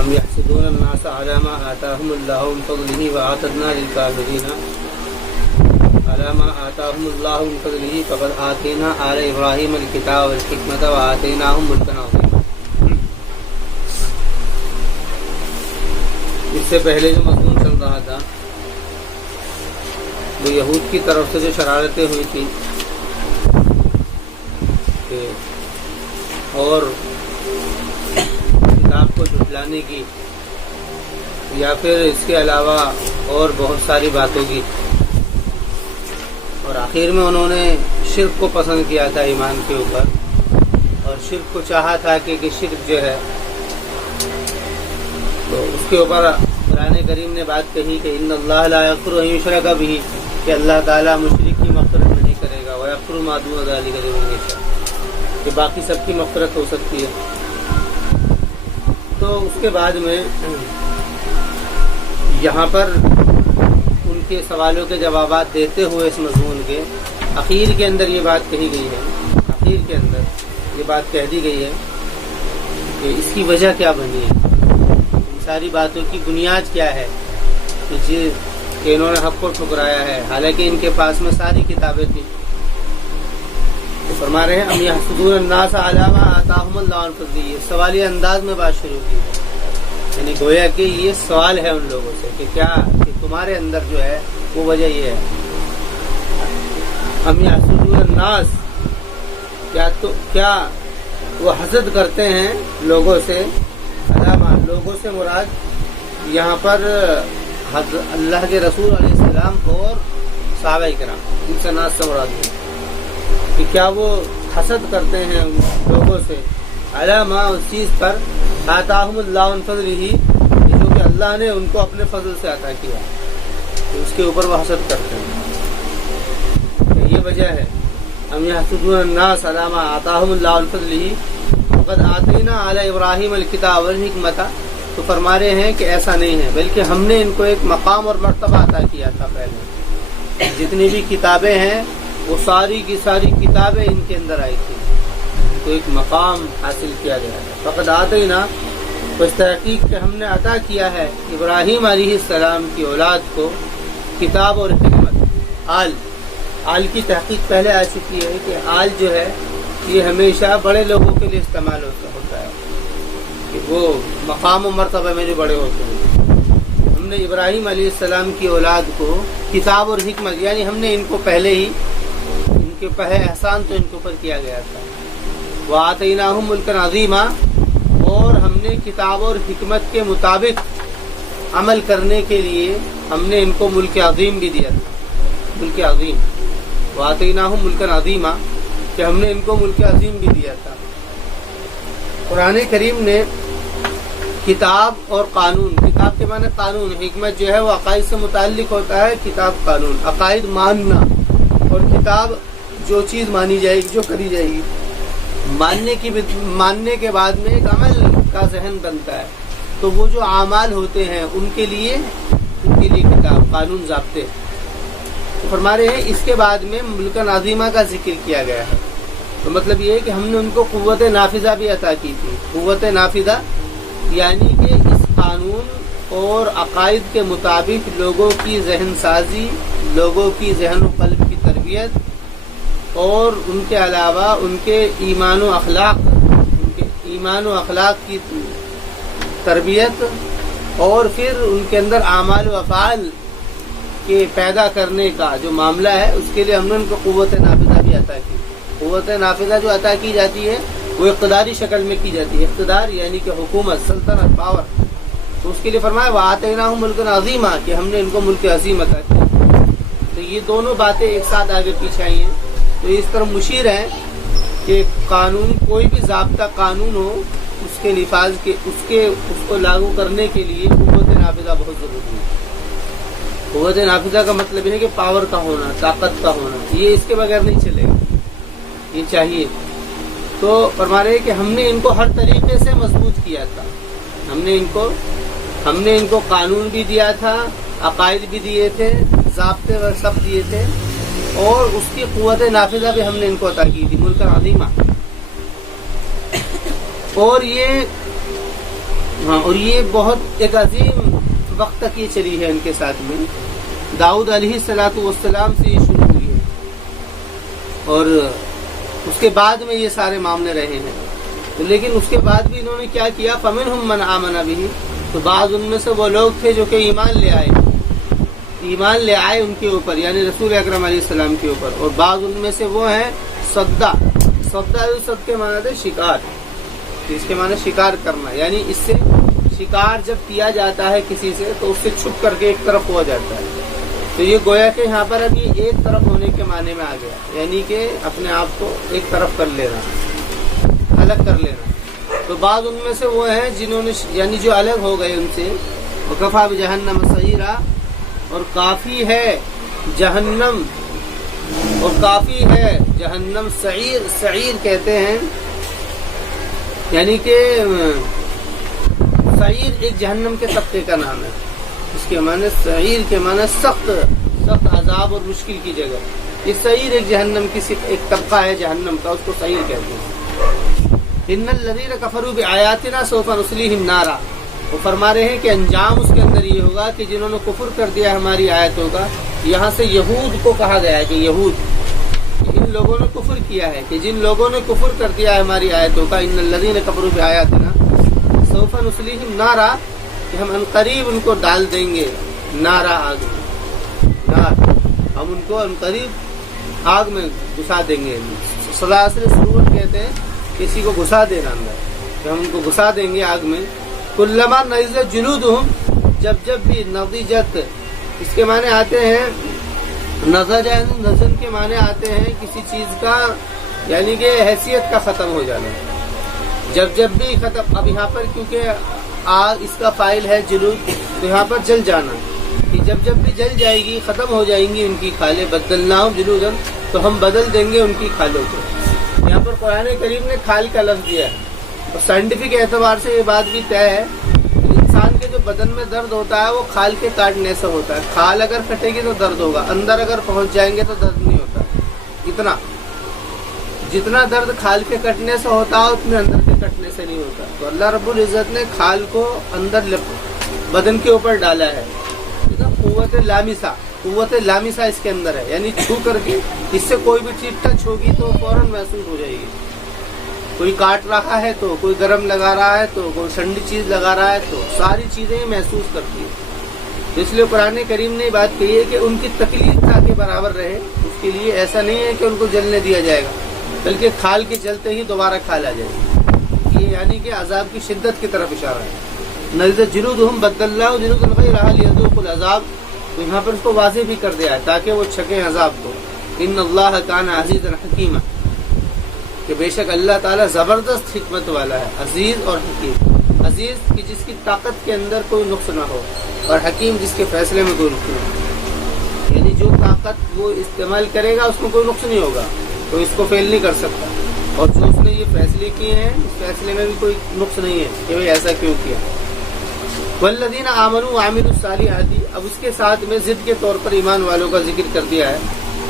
أم يحسدون الناس على ما آتاهم الله من فضله وأعتدنا للكافرين على ما آتاهم الله من فضله فقد آتينا آل إبراهيم الكتاب والحكمة وآتيناهم ملكا عظيما. اس سے پہلے جو مضمون چل رہا تھا وہ یہود کی طرف سے جو شرارتیں ہوئی تھی اور کتاب کو جھٹلانے کی یا پھر اس کے علاوہ اور بہت ساری باتوں کی، اور آخر میں انہوں نے شرک کو پسند کیا تھا ایمان کے اوپر، اور شرک کو چاہا تھا کہ شرک جو ہے تو اس کے اوپر قرآن کریم نے بات کہی کہ ان اللہ لا یغفر ان یشرک بہ، کہ اللہ تعالیٰ مشرک کی مغفرت نہیں کرے گا، ویغفر ما دون ذلک لمن یشاء، کہ باقی سب کی مغفرت ہو سکتی ہے. تو اس کے بعد میں یہاں پر ان کے سوالوں کے جوابات دیتے ہوئے اس مضمون کے اخیر کے اندر یہ بات کہی گئی ہے، اخیر کے اندر یہ بات کہہ دی گئی ہے کہ اس کی وجہ کیا بنی ہے، ان ساری باتوں کی بنیاد کیا ہے کہ انہوں نے حق کو ٹھکرایا ہے حالانکہ ان کے پاس میں ساری کتابیں تھیں. تو فرما رہے ہیں ام یحسدون الناس علی ما آتاهم اللہ من فضلہ، سوالیہ انداز میں بات شروع کی، یعنی گویا کہ یہ سوال ہے ان لوگوں سے کہ کیا کہ تمہارے اندر جو ہے وہ وجہ یہ ہے. ام یحسدون الناس، کیا وہ حسد کرتے ہیں لوگوں سے، علامہ لوگوں سے مراد یہاں پر اللہ کے رسول علیہ السلام اور صحابہ کرام، ان سے ناس سے مراد ہے کہ کیا وہ حسد کرتے ہیں لوگوں سے علامہ اس چیز پر آتاہم اللہ من فضلہ، جو کہ اللہ نے ان کو اپنے فضل سے عطا کیا، اس کے اوپر وہ حسد کرتے ہیں. یہ وجہ ہے ام یحسدون الناس علی ما آتاہم اللہ من فضلہ وقد آتینا آل ابراہیم الکتاب والحکمۃ. تو فرما رہے ہیں کہ ایسا نہیں ہے، بلکہ ہم نے ان کو ایک مقام اور مرتبہ عطا کیا تھا. پہلے جتنی بھی کتابیں ہیں وہ ساری کی ساری کتابیں ان کے اندر آئی تھی، تو ایک مقام حاصل کیا گیا ہے. فقد آتینا، اس تحقیق کہ ہم نے عطا کیا ہے ابراہیم علیہ السلام کی اولاد کو کتاب اور حکمت. آل کی تحقیق پہلے آ چکی ہے کہ آل جو ہے یہ ہمیشہ بڑے لوگوں کے لیے استعمال ہوتا ہے کہ وہ مقام و مرتبہ میں جو بڑے ہوتے ہیں. ہم نے ابراہیم علیہ السلام کی اولاد کو کتاب اور حکمت، یعنی ہم نے ان کو پہلے ہی ان کے پہلے احسان تو ان کے اوپر کیا گیا تھا. وَآتَيْنَاهُمْ مُلْكًا عَظِيمًا، اور ہم نے کتاب اور حکمت کے مطابق عمل کرنے کے لیے ہم نے ان کو ملک عظیم بھی دیا تھا. ملک عظیم، وَآتَيْنَاهُمْ مُلْكًا عَظِيمًا، کہ ہم نے ان کو ملک عظیم بھی دیا تھا. قرآن کریم نے کتاب اور قانون، کتاب کے معنی قانون، حکمت جو ہے وہ عقائد سے متعلق ہوتا ہے. کتاب قانون، عقائد ماننا، اور کتاب جو چیز مانی جائے گی، جو کری جائے گی، ماننے کے بعد میں ایک عمل کا ذہن بنتا ہے. تو وہ جو اعمال ہوتے ہیں ان کے لیے کتاب، قانون، ضابطے. تو فرما رہے ہیں اس کے بعد میں ملکن عظیمہ کا ذکر کیا گیا ہے. تو مطلب یہ ہے کہ ہم نے ان کو قوت نافذہ بھی عطا کی تھی. قوت نافذہ یعنی کہ اس قانون اور عقائد کے مطابق لوگوں کی ذہن سازی، لوگوں کی ذہن و قلب کی تربیت، اور ان کے علاوہ ان کے ایمان و اخلاق کی تربیت، اور پھر ان کے اندر اعمال و افعال کے پیدا کرنے کا جو معاملہ ہے اس کے لیے ہم نے ان کو قوت نافذہ بھی عطا کی. قوت نافذہ جو عطا کی جاتی ہے وہ اقتداری شکل میں کی جاتی ہے. اقتدار یعنی کہ حکومت، سلطنت، پاور. تو اس کے لیے فرمایا وَآتَيْنَاهُمْ مُلْكًا عَظِيمًا، کہ ہم نے ان کو ملک عظیم عطا کیا. تو یہ دونوں باتیں ایک ساتھ آگے پیچھے آئی ہیں. تو اس طرح مشیر ہے کہ قانون، کوئی بھی ضابطہ قانون ہو، اس کے نفاذ کے اس کو لاگو کرنے کے لیے قوت نافذہ بہت ضروری ہے. قوت نافذہ کا مطلب یہ ہے کہ پاور کا ہونا، طاقت کا ہونا. یہ اس کے بغیر نہیں چلے گا، یہ چاہیے. تو فرما رہے کہ ہم نے ان کو ہر طریقے سے مضبوط کیا تھا. ہم نے ان کو قانون بھی دیا تھا، عقائد بھی دیے تھے، ضابطے سب دیے تھے، اور اس کی قوت نافذہ بھی ہم نے ان کو عطا کی تھی، ملک عظیمہ. اور یہ ہاں، اور یہ بہت ایک عظیم وقت تک یہ چلی ہے ان کے ساتھ میں. داؤد علیہ السلام سے یہ شروع ہوئی ہے اور اس کے بعد میں یہ سارے معاملے رہے ہیں. تو لیکن اس کے بعد بھی انہوں نے کیا کیا؟ فَمِنْهُمْ مَنْ آمَنَ بِهِ، تو بعض ان میں سے وہ لوگ تھے جو کہ ایمان لے آئے ان کے اوپر، یعنی رسول اکرم علیہ السلام کے اوپر. اور بعض ان میں سے وہ ہیں صدہ کے معنی ہے شکار، اس کے معنی شکار کرنا، یعنی اس سے شکار جب کیا جاتا ہے کسی سے تو اس سے چھپ کر کے ایک طرف ہو جاتا ہے. تو یہ گویا کہ یہاں پر ابھی ایک طرف ہونے کے معنی میں آ گیا، یعنی کہ اپنے آپ کو ایک طرف کر لینا، الگ کر لینا. تو بعض ان میں سے وہ ہیں جنہوں نے یعنی جو الگ ہو گئے ان سے. وَكَفَى بِجَهَنَّمَ سَعِيرًا، اور کافی ہے جہنم سعیر کہتے ہیں، یعنی کہ سعیر ایک جہنم کے طبقے کا نام ہے. اس کے معنی سعیر کے معنی سخت عذاب اور مشکل کی جگہ. یہ سعیر ایک جہنم کی ایک طبقہ ہے جہنم کا، اس کو سعیر کہتے ہیں. ان الذین کفروا بآیاتنا سوف نصلیہم نارا، وہ فرما رہے ہیں کہ انجام اس کے اندر یہ ہوگا کہ جنہوں نے کفر کر دیا ہماری آیتوں کا. یہاں سے یہود کو کہا گیا ہے کہ یہود، ان لوگوں نے کفر کیا ہے، کہ جن لوگوں نے کفر کر دیا ہے ہماری آیتوں کا. ان الذین کفروا بآیاتنا سوف نصلیہم نارا، کہ ہم عنقریب ان کو ڈال دیں گے نارا، آگ میں. ہم ان کو عنقریب آگ میں گھسا دیں گے. سلاسل سرور کہتے ہیں کسی کو گھسا دینا اندر، کہ ہم ان کو گھسا دیں گے آگ میں. کلما نضجت جلودہم، جب بھی نضجت، اس کے معنی آتے ہیں نضجن کے معنی آتے ہیں کسی چیز کا یعنی کہ حیثیت کا ختم ہو جانا. جب بھی ختم، اب یہاں پر کیونکہ آگ اس کا فاعل ہے جلود، تو یہاں پر جل جانا، کہ جب بھی جل جائے گی، ختم ہو جائیں گی ان کی کھالیں. بدلناہم جلودن، تو ہم بدل دیں گے ان کی کھالوں کو. یہاں پر قرآن کریم نے کھال کا لفظ دیا ہے، اور سائنٹیفک اعتبار سے یہ بات بھی طے ہے کہ انسان کے جو بدن میں درد ہوتا ہے وہ کھال کے کاٹنے سے ہوتا ہے. کھال اگر کٹے گی تو درد ہوگا، اندر اگر پہنچ جائیں گے تو درد نہیں ہوتا. جتنا درد کھال کے کٹنے سے ہوتا ہے اتنے اندر کے کٹنے سے نہیں ہوتا. تو اللہ رب العزت نے کھال کو اندر بدن کے اوپر ڈالا ہے. قوت لامسہ اس کے اندر ہے، یعنی چھو کر کے اس سے کوئی بھی چیز ٹچ ہوگی تو فوراً محسوس ہو جائے گی. کوئی کاٹ رہا ہے تو، کوئی گرم لگا رہا ہے تو، کوئی ٹھنڈی چیز لگا رہا ہے تو، ساری چیزیں محسوس کرتی ہیں. اس لیے قرآن کریم نے بات کہی ہے کہ ان کی تکلیف تاکہ برابر رہے، اس کے لیے ایسا نہیں ہے کہ ان کو جلنے دیا جائے گا، بلکہ کھال کے جلتے ہی دوبارہ کھال آ جائے گی. یہ یعنی کہ عذاب کی شدت کی طرف اشارہ ہے. نضجت جلودہم بدلناہم جلودا غیرہا لیذوقوا العذاب، تو یہاں پر اس کو واضح بھی کر دیا ہے تاکہ وہ چھکیں عذاب کو. ان اللہ کان عزیزا حکیما، کہ بے شک اللہ تعالیٰ زبردست حکمت والا ہے، عزیز اور حکیم. عزیز کی جس کی طاقت کے اندر کوئی نقص نہ ہو، اور حکیم جس کے فیصلے میں کوئی نقص نہ ہو. یعنی جو طاقت وہ استعمال کرے گا اس میں کوئی نقص نہیں ہوگا، تو اس کو فیل نہیں کر سکتا. اور جو اس نے یہ فیصلے کیے ہیں اس فیصلے میں بھی کوئی نقص نہیں ہے کہ بھائی ایسا کیوں کیا. والذین آمنوا وعملوا الصالحات، اب اس کے ساتھ میں ضد کے طور پر ایمان والوں کا ذکر کر دیا ہے.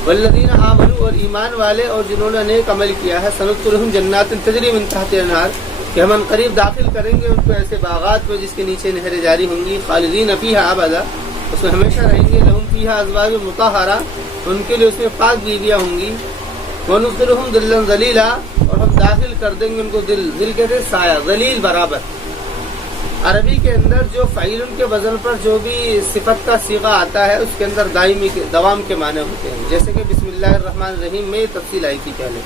والذین آمنوا، اور ایمان والے اور جنہوں نے نیک عمل کیا ہے. سندخلہم جنات تجری من تحتہا الانہار، کہ ہم ان قریب داخل کریں گے ان کو ایسے باغات میں جس کے نیچے نہریں جاری ہوں گی. خالدین فیہا ابدا، اس میں ہمیشہ رہیں گے. لہم فیہا ازواج مطہرہ، ان کے لیے اس میں پاک بیویاں ہوں گی. وندخلہم ظلا ظلیلا، اور ہم داخل کر دیں گے ان کو ظل کہتے ہیں سایہ، ظلیل برابر. عربی کے اندر جو فعیل کے وزن پر جو بھی صفت کا صیغہ آتا ہے اس کے اندر دائمی دوام کے معنی ہوتے ہیں. جیسے کہ بسم اللہ الرحمن الرحیم میں یہ تفصیل آئی تھی پہلے.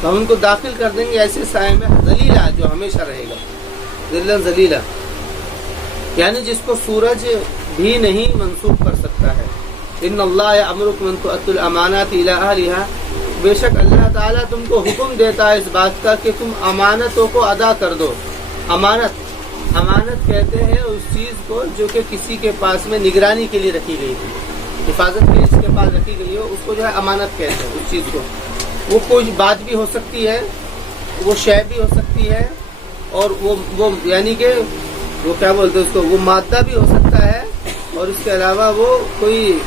تو ہم ان کو داخل کر دیں گے ایسے سائے میں ذلیلا، جو ہمیشہ رہے گا. ذلا ذلیلا یعنی جس کو سورج بھی نہیں منسوخ کر سکتا ہے. ان اللہ یأمرکم ان تؤدوا الامانات الی اہلھا، بے شک اللہ تعالیٰ تم کو حکم دیتا ہے اس بات کا کہ تم امانتوں کو ادا کر دو. امانت کہتے ہیں اس چیز کو جو کہ کسی کے پاس میں نگرانی کے لیے رکھی گئی تھی، حفاظت کے لیے اس کے پاس رکھی گئی ہو، اس کو جو ہے امانت کہتے ہیں. اس چیز کو وہ کوئی بات بھی ہو سکتی ہے، وہ شے بھی ہو سکتی ہے، اور وہ یعنی کہ وہ کیا بولتے ہیں اس کو، وہ مادہ بھی ہو سکتا ہے، اور اس کے علاوہ وہ کوئی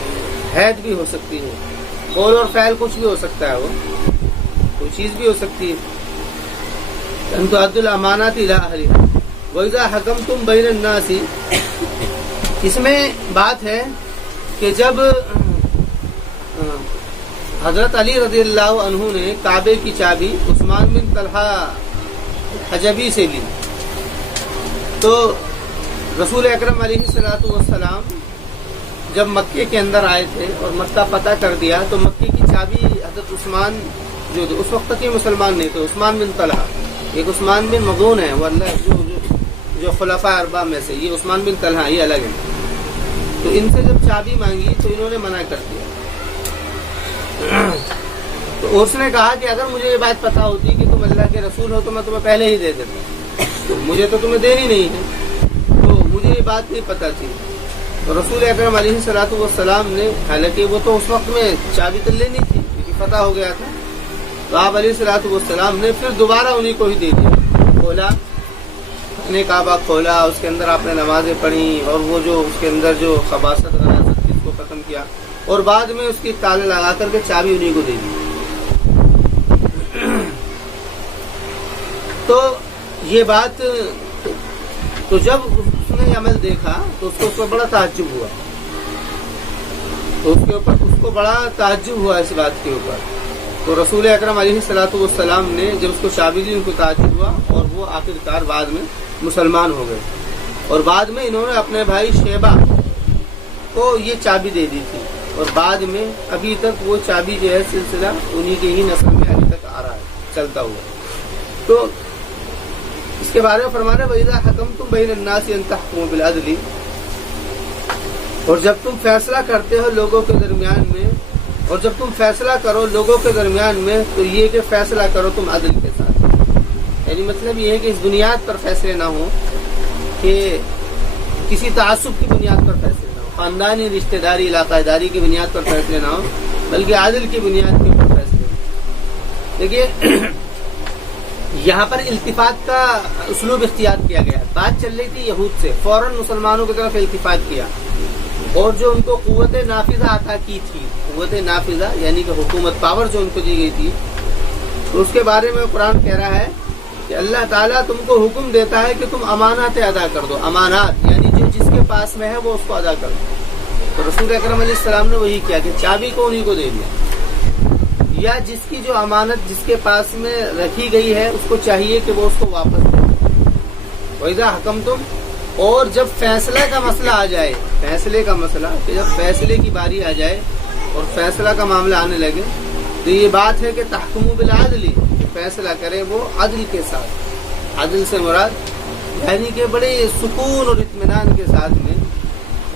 حید بھی ہو سکتی ہے. قول اور فعل کچھ بھی ہو سکتا ہے، وہ کوئی چیز بھی ہو سکتی ہے. ان تؤدوا الامانات الی اہلھا، وَإِذَا حَكَمْتُمْ بَيْنَ النَّاسِ، اس میں بات ہے کہ جب حضرت علی رضی اللہ عنہ نے کعبے کی چابی عثمان بن طلحہ حجبی سے لی، تو رسول اکرم علیہ الصلوۃ والسلام جب مکے کے اندر آئے تھے اور مکہ فتح کر دیا، تو مکے کی چابی حضرت عثمان جو اس وقت کے مسلمان نہیں تھے، عثمان بن طلحہ، ایک عثمان بن مغون ہے وہ اللہ جو خلفاء اربعہ میں سے، یہ عثمان بن طلحہ یہ الگ ہے، تو ان سے جب چابی مانگی تو انہوں نے منع کر دیا۔ تو اس نے کہا کہ اگر مجھے یہ بات پتا ہوتی کہ تم اللہ کے رسول ہو تو میں تمہیں پہلے ہی دے دیتا، تو مجھے تو تمہیں دینی نہیں ہے، تو مجھے یہ بات نہیں پتا تھی۔ تو رسول اکرم علیہ الصلوۃ والسلام نے، حالانکہ وہ تو اس وقت میں چابی تو لینی تھی کیونکہ فتح ہو گیا تھا، تو آپ علیہ الصلوۃ والسلام نے پھر دوبارہ انہیں کو ہی دے دیا، کھولا، اپنے کعبہ کھولا، اس کے اندر آپ نے نمازیں پڑھی اور وہ جو اس کے اندر جو خباثت غلاظت تھی اس کو ختم کیا، اور بعد میں اس کی تالے لگا کر کے چابی انہیں کو دے دی۔ تو یہ بات، تو جب اس نے یہ عمل دیکھا تو اس کو بڑا تعجب ہوا، تو اس کو بڑا تعجب ہوا اس بات کے اوپر۔ تو رسول اکرم علیہ الصلوۃ والسلام نے جب اس کو چابی دی، ان کو تعجب ہوا، اور وہ آخرکار بعد میں مسلمان ہو گئے، اور بعد میں انہوں نے اپنے بھائی شیبہ کو یہ چابی دے دی تھی، اور بعد میں ابھی تک وہ چابی جو ہے سلسلہ انہی کے ہی نسل میں ابھی تک آ رہا ہے، چلتا ہوا۔ تو اس کے بارے میں فرمانا وَإِذَا حَكَمْتُمْ بَيْنَ النَّاسِ أَن تَحْكُمُوا بِالْعَدْلِ، اور جب تم فیصلہ کرتے ہو لوگوں کے درمیان میں، اور جب تم فیصلہ کرو لوگوں کے درمیان میں، تو یہ کہ فیصلہ کرو تم عدل کے ساتھ، یعنی مطلب یہ ہے کہ اس بنیاد پر فیصلے نہ ہوں کہ کسی تعصب کی بنیاد پر فیصلے نہ ہو، خاندانی رشتہ داری علاقہ داری کی بنیاد پر فیصلے نہ ہو، بلکہ عدل کی بنیاد کے اوپر فیصلے ہوں۔ دیکھیے یہاں پر التفات کا اسلوب اختیار کیا گیا ہے، بات چل رہی تھی یہود سے، فوراً مسلمانوں کی طرف التفات کیا، اور جو ان کو قوت نافذہ عطا کی تھی، قوت نافذہ یعنی کہ حکومت پاور جو ان کو دی گئی تھی، تو اس کے بارے میں قرآن کہہ رہا ہے کہ اللہ تعالیٰ تم کو حکم دیتا ہے کہ تم امانات ادا کر دو، امانات یعنی جو جس کے پاس میں ہے وہ اس کو ادا کر دو۔ تو رسول اکرم علیہ السلام نے وہی کیا کہ چابی کو انہیں کو دے دیا، یا جس کی جو امانت جس کے پاس میں رکھی گئی ہے اس کو چاہیے کہ وہ اس کو واپس دے۔ وَإِذَا حَكَمْتُمْ، اور جب فیصلہ کا مسئلہ آ جائے، فیصلے کا مسئلہ کہ جب فیصلے کی باری آ جائے اور فیصلہ کا معاملہ آنے لگے، تو یہ بات ہے کہ تحکموا بالعدل، کہ فیصلہ کریں وہ عدل کے ساتھ۔ عدل سے مراد یعنی کہ بڑے سکون اور اطمینان کے ساتھ میں،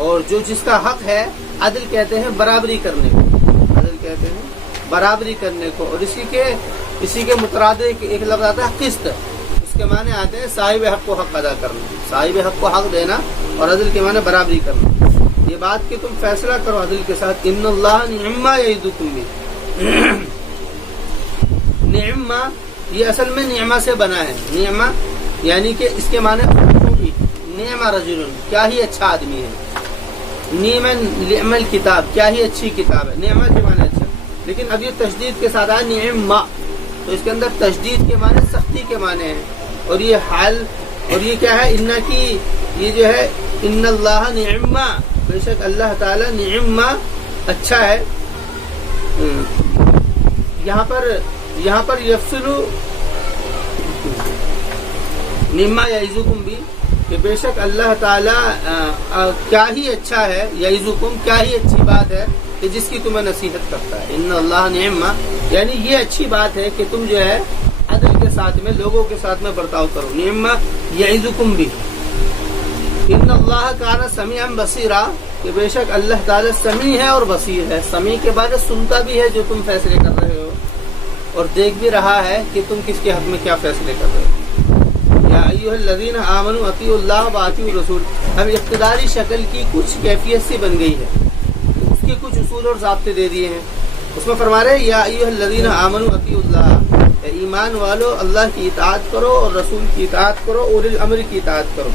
اور جو جس کا حق ہے، عدل کہتے ہیں برابری کرنے کو، عدل کہتے ہیں برابری کرنے کو، اور اسی کے مترادف ایک لفظ آتا ہے قسط، اس کے معنی آتے ہیں صاحب حق کو حق ادا کرنا، صاحب حق کو حق دینا، اور عدل کے معنی برابری کرنا۔ یہ بات کہ تم فیصلہ کرو عدل کے ساتھ، ان اللہ نعم یعظکم بہ، نعم یہ اصل میں نعمہ سے بنا ہے، نعمہ یعنی کہ اس کے معنی خوبی، نعم رجل کیا ہی اچھا آدمی ہے، نعم الکتاب کیا ہی اچھی کتاب ہے، نعمہ کے معنی اچھا، لیکن اب یہ تشدید کے ساتھ آیا نعم، تو اس کے اندر تشدید کے معنی سختی کے معنی ہیں، اور یہ حال، اور یہ کیا ہے، ان کی یہ جو ہے ان اللہ نعم، بے شک اللہ تعالی نعم اچھا ہے۔ یہاں پر یفصل نعم یعظکم بھی، کہ بے شک اللہ تعالی کیا ہی اچھا ہے، یعظکم کیا ہی اچھی بات ہے کہ جس کی تمہیں نصیحت کرتا ہے، ان اللہ نعم یعنی یہ اچھی بات ہے کہ تم جو ہے عدل کے ساتھ میں لوگوں کے ساتھ میں برتاؤ کرو، نعم یعظکم بھی، ان اللہ کان سمیعا بصیرا، کہ بے شک اللہ تعالی سمیع ہے اور بصیر ہے، سمیع کے بعد سنتا بھی ہے جو تم فیصلے کر رہے ہو، اور دیکھ بھی رہا ہے کہ تم کس کے حق میں کیا فیصلے کر رہے ہو۔ یا ایھا الذین آمنوا اطیعوا اللہ واطیعوا الرسول، اب اقتداری شکل کی کچھ کیفیت سی بن گئی ہے، اس کے کچھ اصول اور ضابطے دے دیے ہیں، اس میں فرما رہے یا ایھا الذین آمنوا اطیعوا اللہ، ایمان والو اللہ کی اطاعت کرو اور رسول کی اطاعت کرو، اولی الامر کی اطاعت کرو۔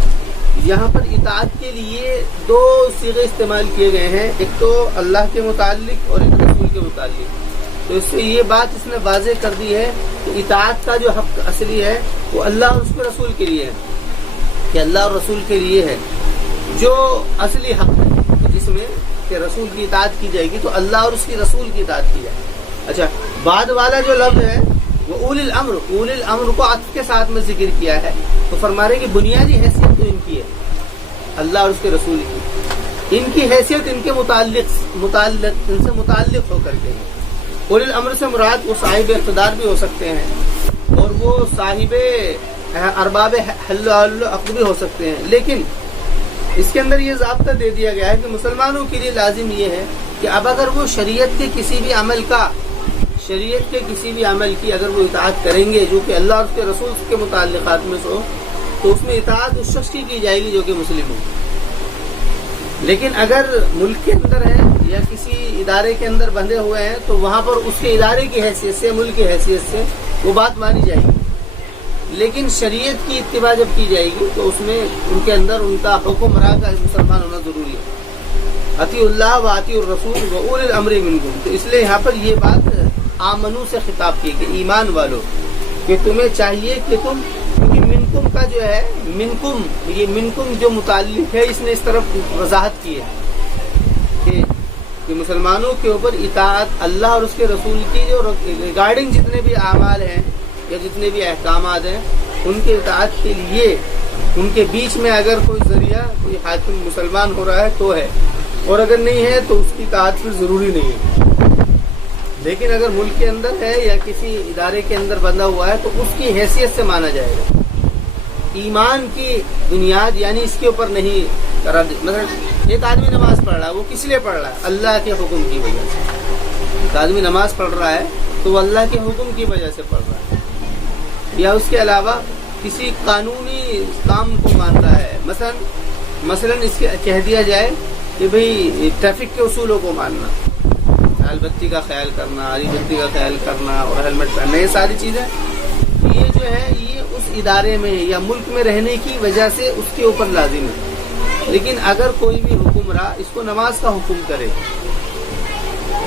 یہاں پر اطاعت کے لیے دو صیغے استعمال کیے گئے ہیں، ایک تو اللہ کے متعلق اور ایک رسول کے متعلق، تو اس سے یہ بات اس نے واضح کر دی ہے کہ اطاعت کا جو حق اصلی ہے وہ اللہ اور اس کے رسول کے لیے ہے، کہ اللہ اور رسول کے لیے ہے جو اصلی حق ہے، جس میں کہ رسول کی اطاعت کی جائے گی، تو اللہ اور اس کی رسول کی اطاعت کی جائے۔ اچھا، بعد والا جو لفظ ہے وہ اولی الامر کو عطف کے ساتھ میں ذکر کیا ہے، تو فرما رہے کہ بنیادی حیثیت تو ان کی ہے، اللہ اور اس کے رسول کی، ان کی حیثیت ان کے ان سے متعلق ہو کر کے ہے۔ اولی الامر سے مراد وہ صاحب اقتدار بھی ہو سکتے ہیں اور وہ صاحب ارباب حل و عقد بھی ہو سکتے ہیں، لیکن اس کے اندر یہ ضابطہ دے دیا گیا ہے کہ مسلمانوں کے لیے لازم یہ ہے کہ اب اگر وہ شریعت کے کسی بھی عمل کی اگر وہ اطاعت کریں گے جو کہ اللہ اور اس کے رسول کے متعلقات میں ہو، تو اس میں اطاعت اس شخص کی جائے گی جو کہ مسلم ہو۔ لیکن اگر ملک کے اندر ہے یا کسی ادارے کے اندر بندھے ہوئے ہیں تو وہاں پر اس کے ادارے کی حیثیت سے، ملک کی حیثیت سے وہ بات مانی جائے گی، لیکن شریعت کی اتباع جب کی جائے گی تو اس میں ان کے اندر ان کا حکمراں کا مسلمان ہونا ضروری ہے۔ اطیعوا اللہ و اطیعوا الرسول و اولی الامر منکم، تو اس لیے یہاں پر یہ بات آمنو سے خطاب کی کہ ایمان والو، کہ تمہیں چاہیے کہ تم، کیونکہ منکم کا جو ہے یہ منکم جو متعلق ہے اس نے اس طرف وضاحت کی ہے کہ مسلمانوں کے اوپر اطاعت اللہ اور اس کے رسول کی جو ریگارڈنگ جتنے بھی اعمال ہیں یا جتنے بھی احکامات ہیں ان کے اطاعت کے لیے ان کے بیچ میں اگر کوئی ذریعہ، کوئی حاکم مسلمان ہو رہا ہے تو ہے، اور اگر نہیں ہے تو اس کی اطاعت پھر ضروری نہیں ہے۔ لیکن اگر ملک کے اندر ہے یا کسی ادارے کے اندر بندھا ہوا ہے تو اس کی حیثیت سے مانا جائے گا۔ ایمان کی بنیاد یعنی اس کے اوپر نہیں کرا، مثلا ایک آدمی نماز پڑھ رہا ہے، وہ کس لیے پڑھ رہا ہے؟ اللہ کے حکم کی وجہ سے۔ ایک آدمی نماز پڑھ رہا ہے تو وہ اللہ کے حکم کی وجہ سے پڑھ رہا ہے، یا اس کے علاوہ کسی قانونی کام کو مانتا ہے، مثلا اس کے کہہ دیا جائے کہ بھئی ٹریفک کے اصولوں کو ماننا، لال بتی کا خیال کرنا، ہری بتی کا خیال کرنا اور ہیلمٹ پہننا، یہ ساری چیزیں یہ جو ہے یہ اس ادارے میں یا ملک میں رہنے کی وجہ سے اس کے اوپر لازم ہے۔ لیکن اگر کوئی بھی حکمراں اس کو نماز کا حکم کرے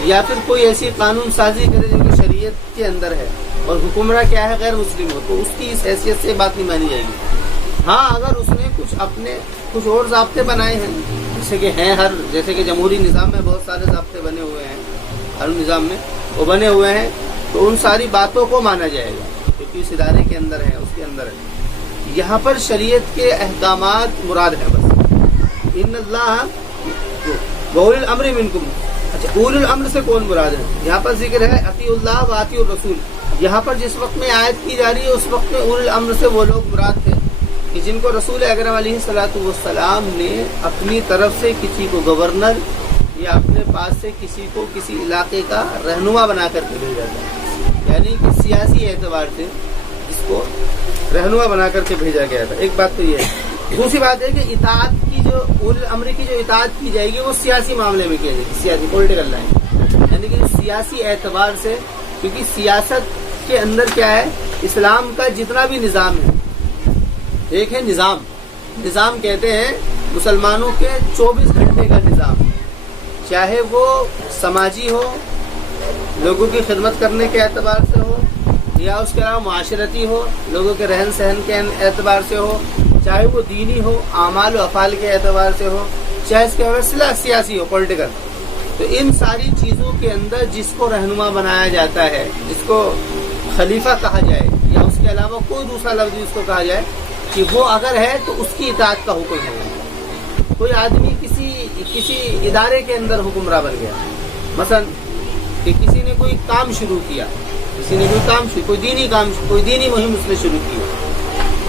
یا پھر کوئی ایسی قانون سازی کرے جو کہ شریعت کے اندر ہے اور حکمراں کیا ہے غیر مسلم ہو، تو اس کی اس حیثیت سے بات نہیں مانی جائے گی۔ ہاں اگر اس نے کچھ اور ضابطے بنائے ہیں، جیسے کہ جمہوری نظام میں بہت سارے ضابطے بنے ہوئے ہیں، ہر نظام میں وہ بنے ہوئے ہیں، تو ان ساری باتوں کو مانا جائے گا کیونکہ اس ادارے کے اندر ہے، اس کے اندر ہے۔ یہاں پر شریعت کے احکامات مراد ہیں بس۔ ان اللہ واولی الامر منکم، اچھا اولی الامر سے کون مراد ہے؟ یہاں پر ذکر ہے اطیعوا اللہ و اطیعوا الرسول۔ یہاں پر جس وقت میں آیت کی جا رہی ہے اس وقت میں اولی الامر سے وہ لوگ مراد تھے کہ جن کو رسول اکرم علیہ الصلوۃ والسلام نے اپنی طرف سے کسی کو گورنر یا اپنے پاس سے کسی کو کسی علاقے کا رہنما بنا کر کے بھیجا تھا، یعنی کہ سیاسی اعتبار سے جس کو رہنما بنا کر کے بھیجا گیا تھا۔ ایک بات تو یہ ہے۔ دوسری بات ہے کہ اطاعت کی جو اولی الامر کی جو اطاعت کی جائے گی وہ سیاسی معاملے میں کی جائے گی، سیاسی پولیٹیکل لائن، یعنی کہ سیاسی اعتبار سے، کیونکہ سیاست کے اندر کیا ہے، اسلام کا جتنا بھی نظام ہے، ایک ہے نظام کہتے ہیں مسلمانوں کے 24 گھنٹے کا نظام، چاہے وہ سماجی ہو، لوگوں کی خدمت کرنے کے اعتبار سے ہو، یا اس کے علاوہ معاشرتی ہو، لوگوں کے رہن سہن کے اعتبار سے ہو، چاہے وہ دینی ہو، اعمال و افعال کے اعتبار سے ہو، چاہے اس کے وسیلہ سیاسی ہو، پولیٹیکل۔ تو ان ساری چیزوں کے اندر جس کو رہنما بنایا جاتا ہے، جس کو خلیفہ کہا جائے یا اس کے علاوہ کوئی دوسرا لفظ جس کو کہا جائے، کہ وہ اگر ہے تو اس کی اطاعت کا حکم ہے۔ کوئی آدمی کسی ادارے کے اندر حکمراں بن گیا، مثلا کہ کسی نے کوئی کام شروع کیا، کوئی دینی مہم اس نے شروع کی،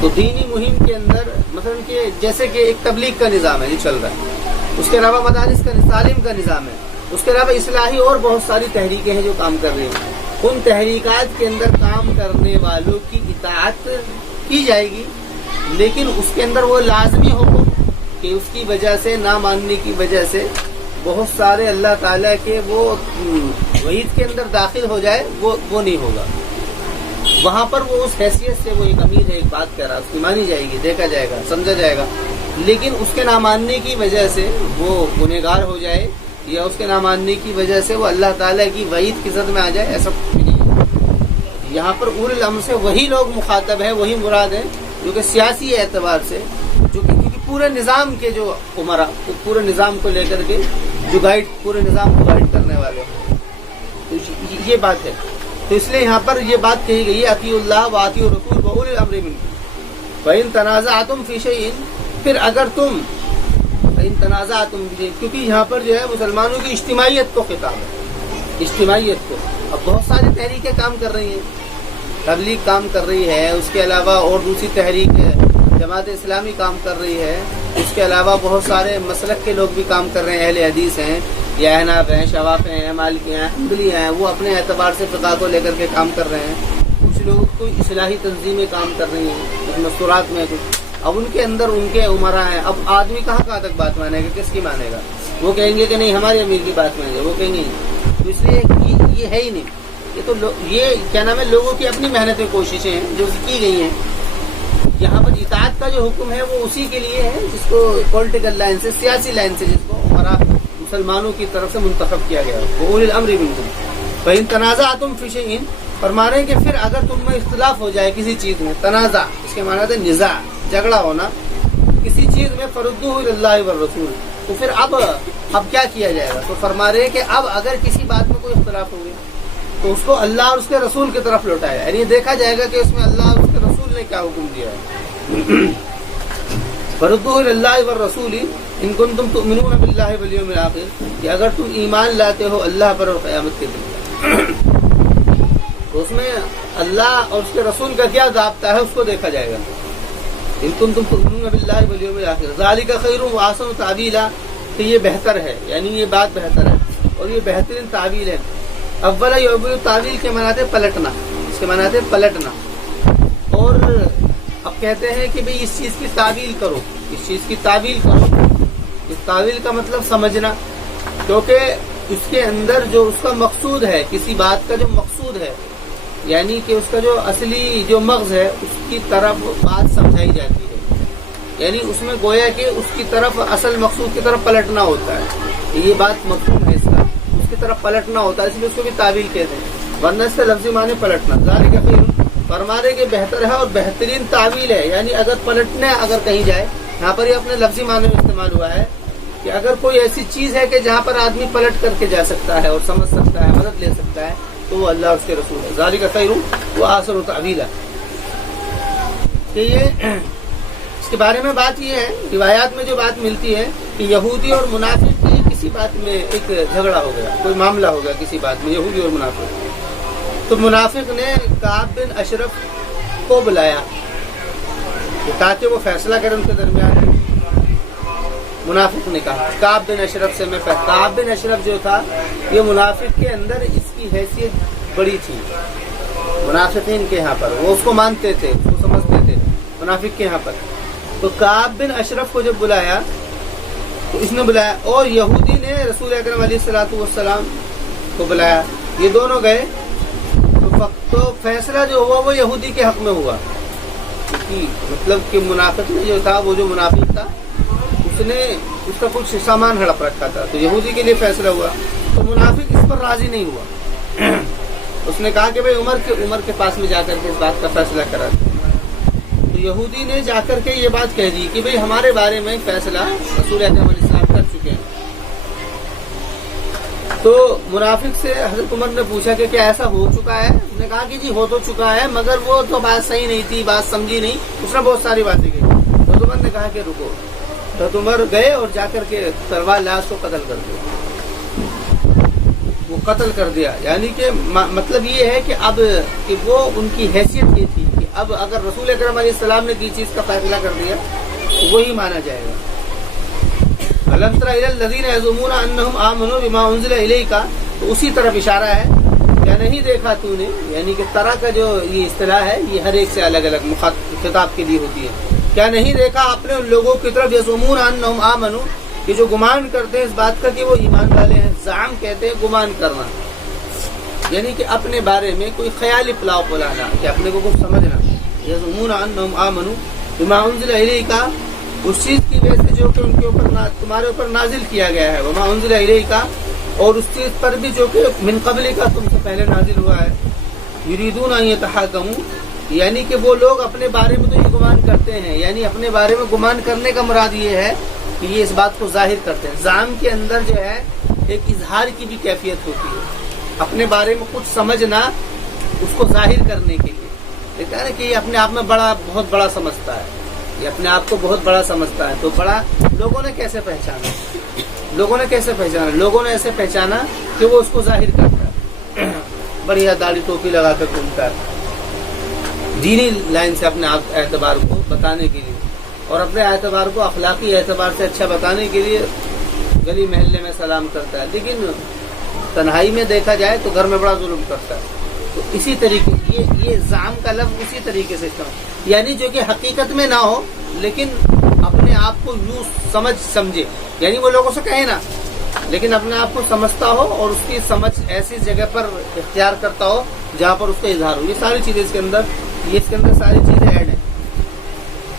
تو دینی مہم کے اندر مثلا کہ جیسے کہ ایک تبلیغ کا نظام ہے جو چل رہا ہے، اس کے علاوہ مدارس کا تعلیم کا نظام ہے، اس کے علاوہ اصلاحی اور بہت ساری تحریکیں ہیں جو کام کر رہی ہیں۔ ان تحریکات کے اندر کام کرنے والوں کی اطاعت کی جائے گی، لیکن اس کے اندر وہ لازمی حکم کہ اس کی وجہ سے، نہ ماننے کی وجہ سے بہت سارے اللہ تعالیٰ کے وہ وعید کے اندر داخل ہو جائے، وہ نہیں ہوگا۔ وہاں پر وہ اس حیثیت سے وہ ایک امیر ہے، ایک بات کہہ رہا، اس کی مانی جائے گی، دیکھا جائے گا، سمجھا جائے گا، لیکن اس کے نہ ماننے کی وجہ سے وہ گنہگار ہو جائے یا اس کے نہ ماننے کی وجہ سے وہ اللہ تعالیٰ کی وعید کی زد میں آ جائے، ایسا کچھ نہیں ہے۔ یہاں پر اولی الامر سے وہی لوگ مخاطب ہیں، وہی مراد ہیں جو کہ سیاسی اعتبار سے پورے نظام کے جو عمرا، پورے نظام کو لے کر کے جو گائیڈ، پورے نظام کو گائیڈ کرنے والے ہوں. تو یہ بات ہے. تو اس لیے یہاں پر یہ بات کہی گئی ہے اطیعوا اللہ واطیعوا الرسول واولی الامر منکم فإن تنازعتم فی شیء، پھر اگر تم فإن تنازعتم فی شیء، کیونکہ یہاں پر جو ہے مسلمانوں کی اجتماعیت کو خطاب ہے، اجتماعیت کو. اب بہت ساری تحریکیں کام کر رہی ہیں، تبلیغ کام کر رہی ہے، اس کے علاوہ اور دوسری تحریک ہے، جماعت اسلامی کام کر رہی ہے، اس کے علاوہ بہت سارے مسلک کے لوگ بھی کام کر رہے ہیں، اہل حدیث ہیں یا احناف ہیں، شوافی ہیں، مالکی ہیں، حنبلی ہیں، وہ اپنے اعتبار سے فقہ کو لے کر کے کام کر رہے ہیں. کچھ لوگ تو اصلاحی تنظیمیں کام کر رہی ہیں، کچھ مستورات میں کچھ. اب ان کے اندر ان کے عمرا ہیں. اب آدمی کہاں تک بات مانے گا، کس کی مانے گا؟ وہ کہیں گے کہ نہیں ہمارے امیر کی بات مانیں گے، وہ کہیں گے. تو اس لیے یہ ہے ہی نہیں. یہ تو یہ کیا نام ہے، لوگوں کی اپنی محنتیں کوششیں ہیں جو کی گئی ہیں. یہاں پر اطاعت کا جو حکم ہے وہ اسی کے لیے ہے جس کو پولیٹیکل لائن سے، سیاسی لائن سے، جس کو ہمارا مسلمانوں کی طرف سے منتخب کیا گیا. وَأُولِي الْأَمْرِ مِنْكُمْ فَإِن تَنَازَعْتُمْ فِي شَيْءٍ، فرمانے کہ پھر اگر تم میں اختلاف ہو جائے کسی چیز میں، تنازع اس کے معنی ہے نزاع، جھگڑا ہونا کسی چیز میں، فَرُدُّوهُ إِلَى اللَّهِ وَالرَّسُولِ، تو پھر اب کیا کیا جائے گا؟ تو فرما رہے کہ اب اگر کسی بات میں کوئی اختلاف ہو گیا تو اس کو اللہ اور اس کے رسول کی طرف لوٹایا جائے. یعنی دیکھا جائے گا کہ اس میں اللہ اور اس کے رسول نے کیا حکم دیا ہے. فَرُدُّوهُ إِلَى اللَّهِ وَالرَّسُولِ إِن كُنتُمْ تُؤْمِنُونَ بِاللَّهِ وَالْيَوْمِ الْآخِرِ، کہ اگر تم ایمان لاتے ہو اللہ پر اور قیامت کے دن، تو اس میں اللہ اور اس کے رسول کا کیا ضابطہ ہے اس کو دیکھا جائے گا. إِن كُنتُمْ تُؤْمِنُونَ بِاللَّهِ وَالْيَوْمِ الْآخِرِ ذَلِكَ خَيْرٌ وَأَحْسَنُ تَأْوِيلًا، کہ یہ بہتر ہے، یعنی یہ بات بہتر ہے اور یہ بہترین تعویل ہے. اولا یعبد تعویل کے معنی ہے پلٹنا، اس کے معنی ہے پلٹنا. اور اب کہتے ہیں کہ بھئی اس چیز کی تعویل کرو، اس چیز کی تعویل کرو. اس تعویل کا مطلب سمجھنا، کیونکہ اس کے اندر جو اس کا مقصود ہے، کسی بات کا جو مقصود ہے، یعنی کہ اس کا جو اصلی جو مغز ہے اس کی طرف بات سمجھائی جاتی ہے. یعنی اس میں گویا کہ اس کی طرف، اصل مقصود کی طرف پلٹنا ہوتا ہے. یہ بات مفہوم ہے اس کا، اس کی طرف پلٹنا ہوتا ہے، اس لیے اس کو بھی تعویل کہتے ہیں. ورنہ اس سے لفظی معنی پلٹنا. ذالک خیر، فرما رہے کہ بہتر ہے اور بہترین تعویل ہے. یعنی اگر پلٹنے اگر کہیں جائے، یہاں پر یہ اپنے لفظی معنی میں استعمال ہوا ہے کہ اگر کوئی ایسی چیز ہے کہ جہاں پر آدمی پلٹ کر کے جا سکتا ہے اور سمجھ سکتا ہے، مدد لے سکتا ہے، تو وہ اللہ اور اس کے رسول ہے. ذالک خیر وأحسن تأویلا. کہ یہ اس کے بارے میں بات یہ ہے، روایات میں جو بات ملتی ہے کہ یہودی اور منافق کی کسی بات میں ایک جھگڑا ہو گیا، کوئی معاملہ ہو گیا کسی بات میں، یہودی اور منافق. تو منافق نے کعب بن اشرف کو بلایا تاکہ وہ فیصلہ کرے ان کے درمیان. منافق نے کہا کعب بن اشرف سے میں کعب بن اشرف جو تھا، یہ منافق کے اندر اس کی حیثیت بڑی تھی. منافقین کے یہاں پر وہ اس کو مانتے تھے، اس کو سمجھتے تھے. منافق کے یہاں پر تو کعب بن اشرف کو جب بلایا تو اس نے بلایا، اور یہودی نے رسول اکرم علیہ الصلوۃ والسلام کو بلایا. یہ دونوں گئے تو فیصلہ جو ہوا وہ یہودی کے حق میں ہوا. مطلب کہ منافق نے جو تھا، وہ جو منافق تھا اس نے اس کا کچھ سامان ہڑپ رکھا تھا، تو یہودی کے لیے فیصلہ ہوا. تو منافق اس پر راضی نہیں ہوا. اس نے کہا کہ بھئی عمر کے پاس میں جا کر کے اس بات کا فیصلہ کرا. تو یہودی نے جا کر کے یہ بات کہہ دی کہ بھئی ہمارے بارے میں فیصلہ رسول اکرم علیہ السلام کر چکے ہیں. تو منافق سے حضرت عمر نے پوچھا کہ کیا ایسا ہو چکا ہے؟ اس نے کہا کہ جی ہو تو چکا ہے، مگر وہ تو بات صحیح نہیں تھی، بات سمجھی نہیں. اس نے بہت ساری باتیں کی. حضرت عمر نے کہا کہ رکو. حضرت عمر گئے اور جا کر کے تلوار لاش کو قتل کر دیا. وہ قتل کر دیا. یعنی کہ مطلب یہ ہے کہ اب کہ وہ ان کی حیثیت یہ تھی کہ اب اگر رسول اکرم علیہ السلام نے کی چیز کا فیصلہ کر دیا تو وہی مانا جائے گا. أَلَمْ تَرَ إِلَى الَّذِينَ يَزْعُمُونَ أَنَّهُمْ آمَنُوا بِمَا أُنزِلَ إِلَيْكَ، تو اسی طرف اشارہ ہے. کیا نہیں دیکھا تو نے، یعنی کہ طرح کا جو یہ اصطلاح ہے یہ ہر ایک سے الگ الگ خطاب کے لیے ہوتی ہے. کیا نہیں دیکھا اپنے ان لوگوں کی طرف یزعمون انہم آمنوا، کہ جو گمان کرتے ہیں اس بات کا کہ وہ ایمان والے ہیں. زعم کہتے ہیں گمان کرنا، یعنی کہ اپنے بارے میں کوئی خیالی پلاؤ پلانا، کہ اپنے کو کچھ سمجھنا. یزعمون انہم آمنوا بما انزل الیک، اس چیز کی وجہ سے جو کہ ان کے اوپر تمہارے اوپر نازل کیا گیا ہے. وما انزل الیک، اور اس چیز پر بھی جو کہ من قبل کا تم سے پہلے نازل ہوا ہے. یریدون ان یتحاکموا، یعنی کہ وہ لوگ اپنے بارے میں تو یہ گمان کرتے ہیں، یعنی اپنے بارے میں گمان کرنے کا مراد یہ ہے کہ یہ اس بات کو ظاہر کرتے ہیں۔ زعم کے اندر جو ہے ایک اظہار کی بھی کیفیت ہوتی ہے، اپنے بارے میں کچھ سمجھنا اس کو ظاہر کرنے کے لیے۔ دیکھا نا کہ یہ اپنے آپ میں بہت بڑا سمجھتا ہے، یہ اپنے آپ کو بہت بڑا سمجھتا ہے۔ تو بڑا لوگوں نے کیسے پہچانا؟ لوگوں نے ایسے پہچانا کہ وہ اس کو ظاہر کرتا ہے، بڑھیا داڑھی ٹوپی لگا کر گھومتا ہے، دینی لائن سے اپنے اعتبار کو بتانے کے لیے اور اپنے اعتبار کو اخلاقی اعتبار سے اچھا بتانے کے لیے گلی محلے میں سلام کرتا ہے، لیکن تنہائی میں دیکھا جائے تو گھر میں بڑا ظلم کرتا ہے۔ تو اسی طریقے یہ زعم کا لفظ اسی طریقے سے استعمال، یعنی جو کہ حقیقت میں نہ ہو لیکن اپنے آپ کو یوں سمجھے، یعنی وہ لوگوں سے کہے نا لیکن اپنے آپ کو سمجھتا ہو اور اس کی سمجھ ایسی جگہ پر اختیار کرتا ہو جہاں پر اس کا اظہار ہو۔ یہ ساری چیزیں اس کے اندر ساری چیزیں ایڈ ہیں۔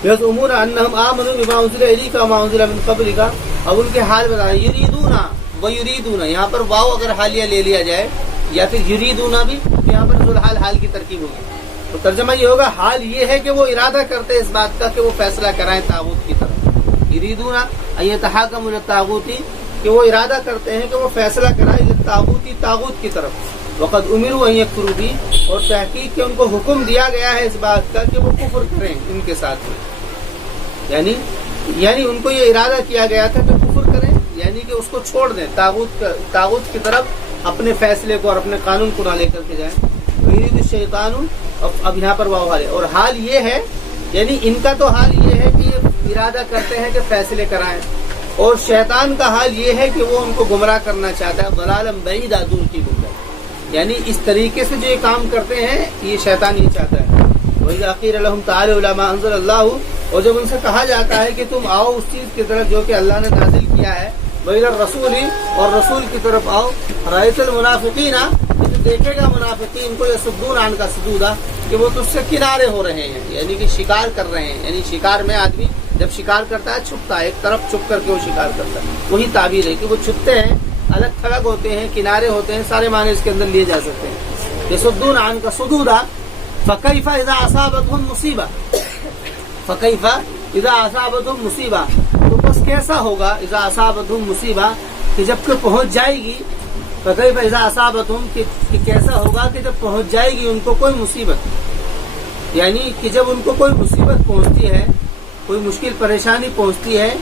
یزعمون انہم آمنوا بما انزل الیک وما انزل من قبلک، اب ان کے حال بتا رہے ہیں۔ یریدون و یریدون، یہاں پر واو اگر حالیہ لے لیا جائے یا پھر یریدون بھی، یہاں پر ذوالحال حال کی ترکیب ہوگی تو ترجمہ یہ ہوگا حال یہ ہے کہ وہ ارادہ کرتے اس بات کا کہ وہ فیصلہ کرائیں طاغوت کی طرف۔ یریدون ان یتحاکموا الی الطاغوت، کہ وہ ارادہ کرتے ہیں کہ وہ فیصلہ کرائیں طاغوت کی طرف۔ وقد امروا ان یکفروا بھی، اور تحقیق کہ ان کو حکم دیا گیا ہے اس بات کا کہ وہ کفر کریں ان کے ساتھ میں، یعنی ان کو یہ ارادہ کیا گیا تھا کہ کفر کریں، یعنی کہ اس کو چھوڑ دیں، طاغوت کی طرف اپنے فیصلے کو اور اپنے قانون کو نہ لے کر کے جائیں۔ یرید الشیطان، اب یہاں پر واو حال ہے، اور حال یہ ہے یعنی ان کا تو حال یہ ہے کہ یہ ارادہ کرتے ہیں کہ فیصلے کرائیں، اور شیطان کا حال یہ ہے کہ وہ ان کو گمراہ کرنا چاہتا ہے، ضلالا بعیدا، دور کی گمراہ، یعنی اس طریقے سے جو یہ کام کرتے ہیں یہ شیطان یہ چاہتا ہے۔ وَإِذَا قِيلَ لَهُمْ تَعَالَوْا إِلَىٰ مَا أَنزَلَ اللَّهُ، اور جب ان سے کہا جاتا ہے کہ تم آؤ اس چیز کی طرف جو کہ اللہ نے نازل کیا ہے، وَإِلَى الرَّسُولِ، اور رسول کی طرف آؤ، رَأَيْتَ الْمُنَافِقِينَ، دیکھے گا منافقین کو یصدون عنک صدودا، کہ وہ تجھ سے کنارے ہو رہے ہیں، یعنی کہ شکار کر رہے ہیں، یعنی شکار میں آدمی جب شکار کرتا ہے چھپتا ہے، ایک طرف چھپ کر کے وہ شکار کرتا ہے، وہی تعبیر ہے کہ وہ چھپتے ہیں، الگ تھلگ ہوتے ہیں، کنارے ہوتے ہیں، سارے معنی اس کے اندر لیے جا سکتے ہیں۔ یصدون عنک صدودا فکیف اذا اصابتهم مصیبہ، فکیف اذا اصابتهم مصیبہ، تو بس کیسا ہوگا اذا اصابتهم مصیبہ، کہ جب کہ پہنچ جائے گی، فکیف اذا اصابتهم، کہ کیسا ہوگا کہ جب پہنچ جائے گی ان کو کوئی مصیبت، یعنی کہ جب ان کو کوئی مصیبت پہنچتی ہے، کوئی مشکل پریشانی پہنچتی ہے،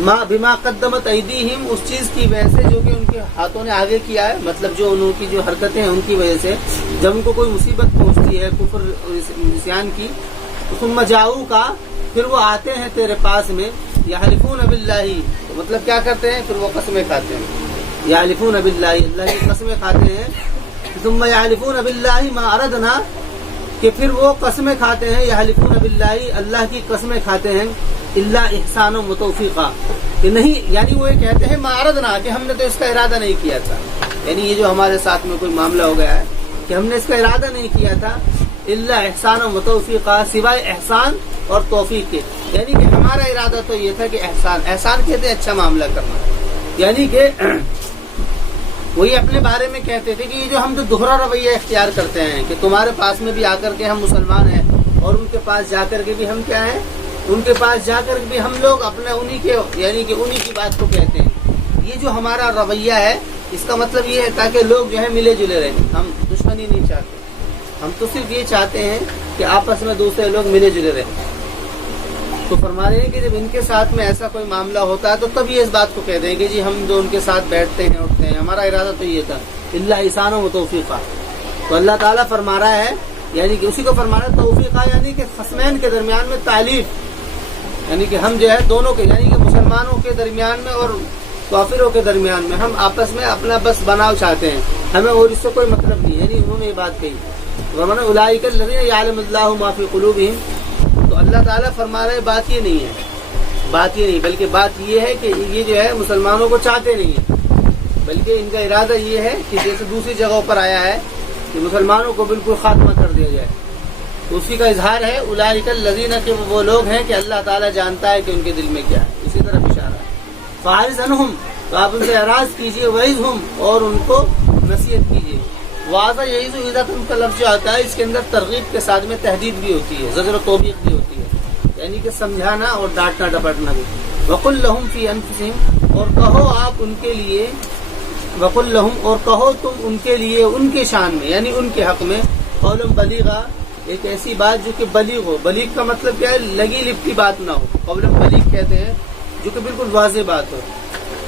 ما بما قدمت ایدیہم، اس چیز کی وجہ سے جو کہ ان کے ہاتھوں نے آگے کیا ہے، مطلب جو ان کی جو حرکتیں ہیں ان کی وجہ سے جب ان کو کوئی مصیبت پہنچتی ہے کفر عصیان کی، ثم جاؤک، پھر وہ آتے ہیں تیرے پاس میں، یحلفون باللہ، تو مطلب کیا کرتے ہیں، پھر وہ قسمیں کھاتے ہیں، یحلفون باللہ، اللہ کی قسمیں کھاتے ہیں، ثم یحلفون باللہ ما اردنا، کہ پھر وہ قسمیں کھاتے ہیں، یحلفون باللہ، اللہ کی قسمیں کھاتے ہیں، الا احسان و توفیقا، کہ نہیں، یعنی وہ یہ کہتے ہیں ما اردنا، کہ ہم نے تو اس کا ارادہ نہیں کیا تھا، یعنی یہ جو ہمارے ساتھ میں کوئی معاملہ ہو گیا ہے کہ ہم نے اس کا ارادہ نہیں کیا تھا، الا احسان و توفیقا، سوائے احسان اور توفیق کے، یعنی کہ ہمارا ارادہ تو یہ تھا کہ احسان کہتے ہیں اچھا معاملہ کرنا، یعنی کہ وہی اپنے بارے میں کہتے تھے کہ یہ جو ہم تو دوہرا رویہ اختیار کرتے ہیں کہ تمہارے پاس میں بھی آ کر کے ہم مسلمان ہیں اور ان کے پاس جا کر کے بھی ہم کیا ہیں، ان کے پاس جا کر بھی ہم لوگ اپنے انہی کے، یعنی کہ انہی کی بات کو کہتے ہیں، یہ جو ہمارا رویہ ہے اس کا مطلب یہ ہے تاکہ لوگ جو ہے ملے جلے رہیں، ہم دشمنی نہیں چاہتے، ہم تو صرف یہ چاہتے ہیں کہ آپس میں دوسرے لوگ ملے جلے رہیں۔ تو فرما رہے ہیں کہ جب ان کے ساتھ میں ایسا کوئی معاملہ ہوتا ہے تو تب یہ اس بات کو کہتے ہیں کہ جی ہم جو ان کے ساتھ بیٹھتے ہیں اٹھتے ہیں، ہمارا ارادہ تو یہ تھا، اللہ احسان و توفیقہ۔ تو اللہ تعالیٰ فرما رہا ہے، یعنی کہ اسی کو فرما رہا ہے توفیقہ، یعنی کہ خصمین کے درمیان میں تالیف، یعنی کہ ہم جو ہے دونوں کے، یعنی کہ مسلمانوں کے درمیان میں اور کافروں کے درمیان میں ہم آپس میں اپنا بس بناؤ چاہتے ہیں، ہمیں اور اس سے کوئی مطلب نہیں، یعنی انہوں نے یہ بات کہی، وَمَنْ أُولَٰئِكَ الَّذِينَ يَعْلَمُ اللَّهُ مَا فِي قُلُوبِهِمْ۔ تو اللہ تعالیٰ فرما رہے بات یہ نہیں ہے، بات یہ نہیں، بلکہ بات یہ ہے کہ یہ جو ہے مسلمانوں کو چاہتے نہیں ہیں، بلکہ ان کا ارادہ یہ ہے کہ جیسے دوسری جگہوں پر آیا ہے کہ مسلمانوں کو بالکل خاتمہ کر دیا جائے، تو اسی کا اظہار ہے اولئک الذین، کہ وہ لوگ ہیں کہ اللہ تعالیٰ جانتا ہے کہ ان کے دل میں کیا ہے، اسی طرف اشارہ ہے۔ فاعرض عنہم، تو آپ ان سے اعراض کیجیے، وعظہم، اور ان کو نصیحت کیجیے، واضح یہی جو عیدۃ کا لفظ جو آتا ہے اس کے اندر ترغیب کے ساتھ میں تحدید بھی ہوتی ہے، زجر و توبیخ بھی ہوتی ہے، یعنی کہ سمجھانا اور ڈانٹنا ڈپٹنا بھی۔ وقل لہم فی انفسہم، اور کہو آپ ان کے لیے، وقل لہم، اور کہو تم ان کے لیے ان کے شان میں یعنی ان کے حق میں، قولا بلیغا، ایک ایسی بات جو کہ بلیغ ہو۔ بلیغ کا مطلب کیا ہے؟ لگی لپٹی بات نہ ہو، قولا بلیغ کہتے ہیں جو کہ بالکل واضح بات ہو،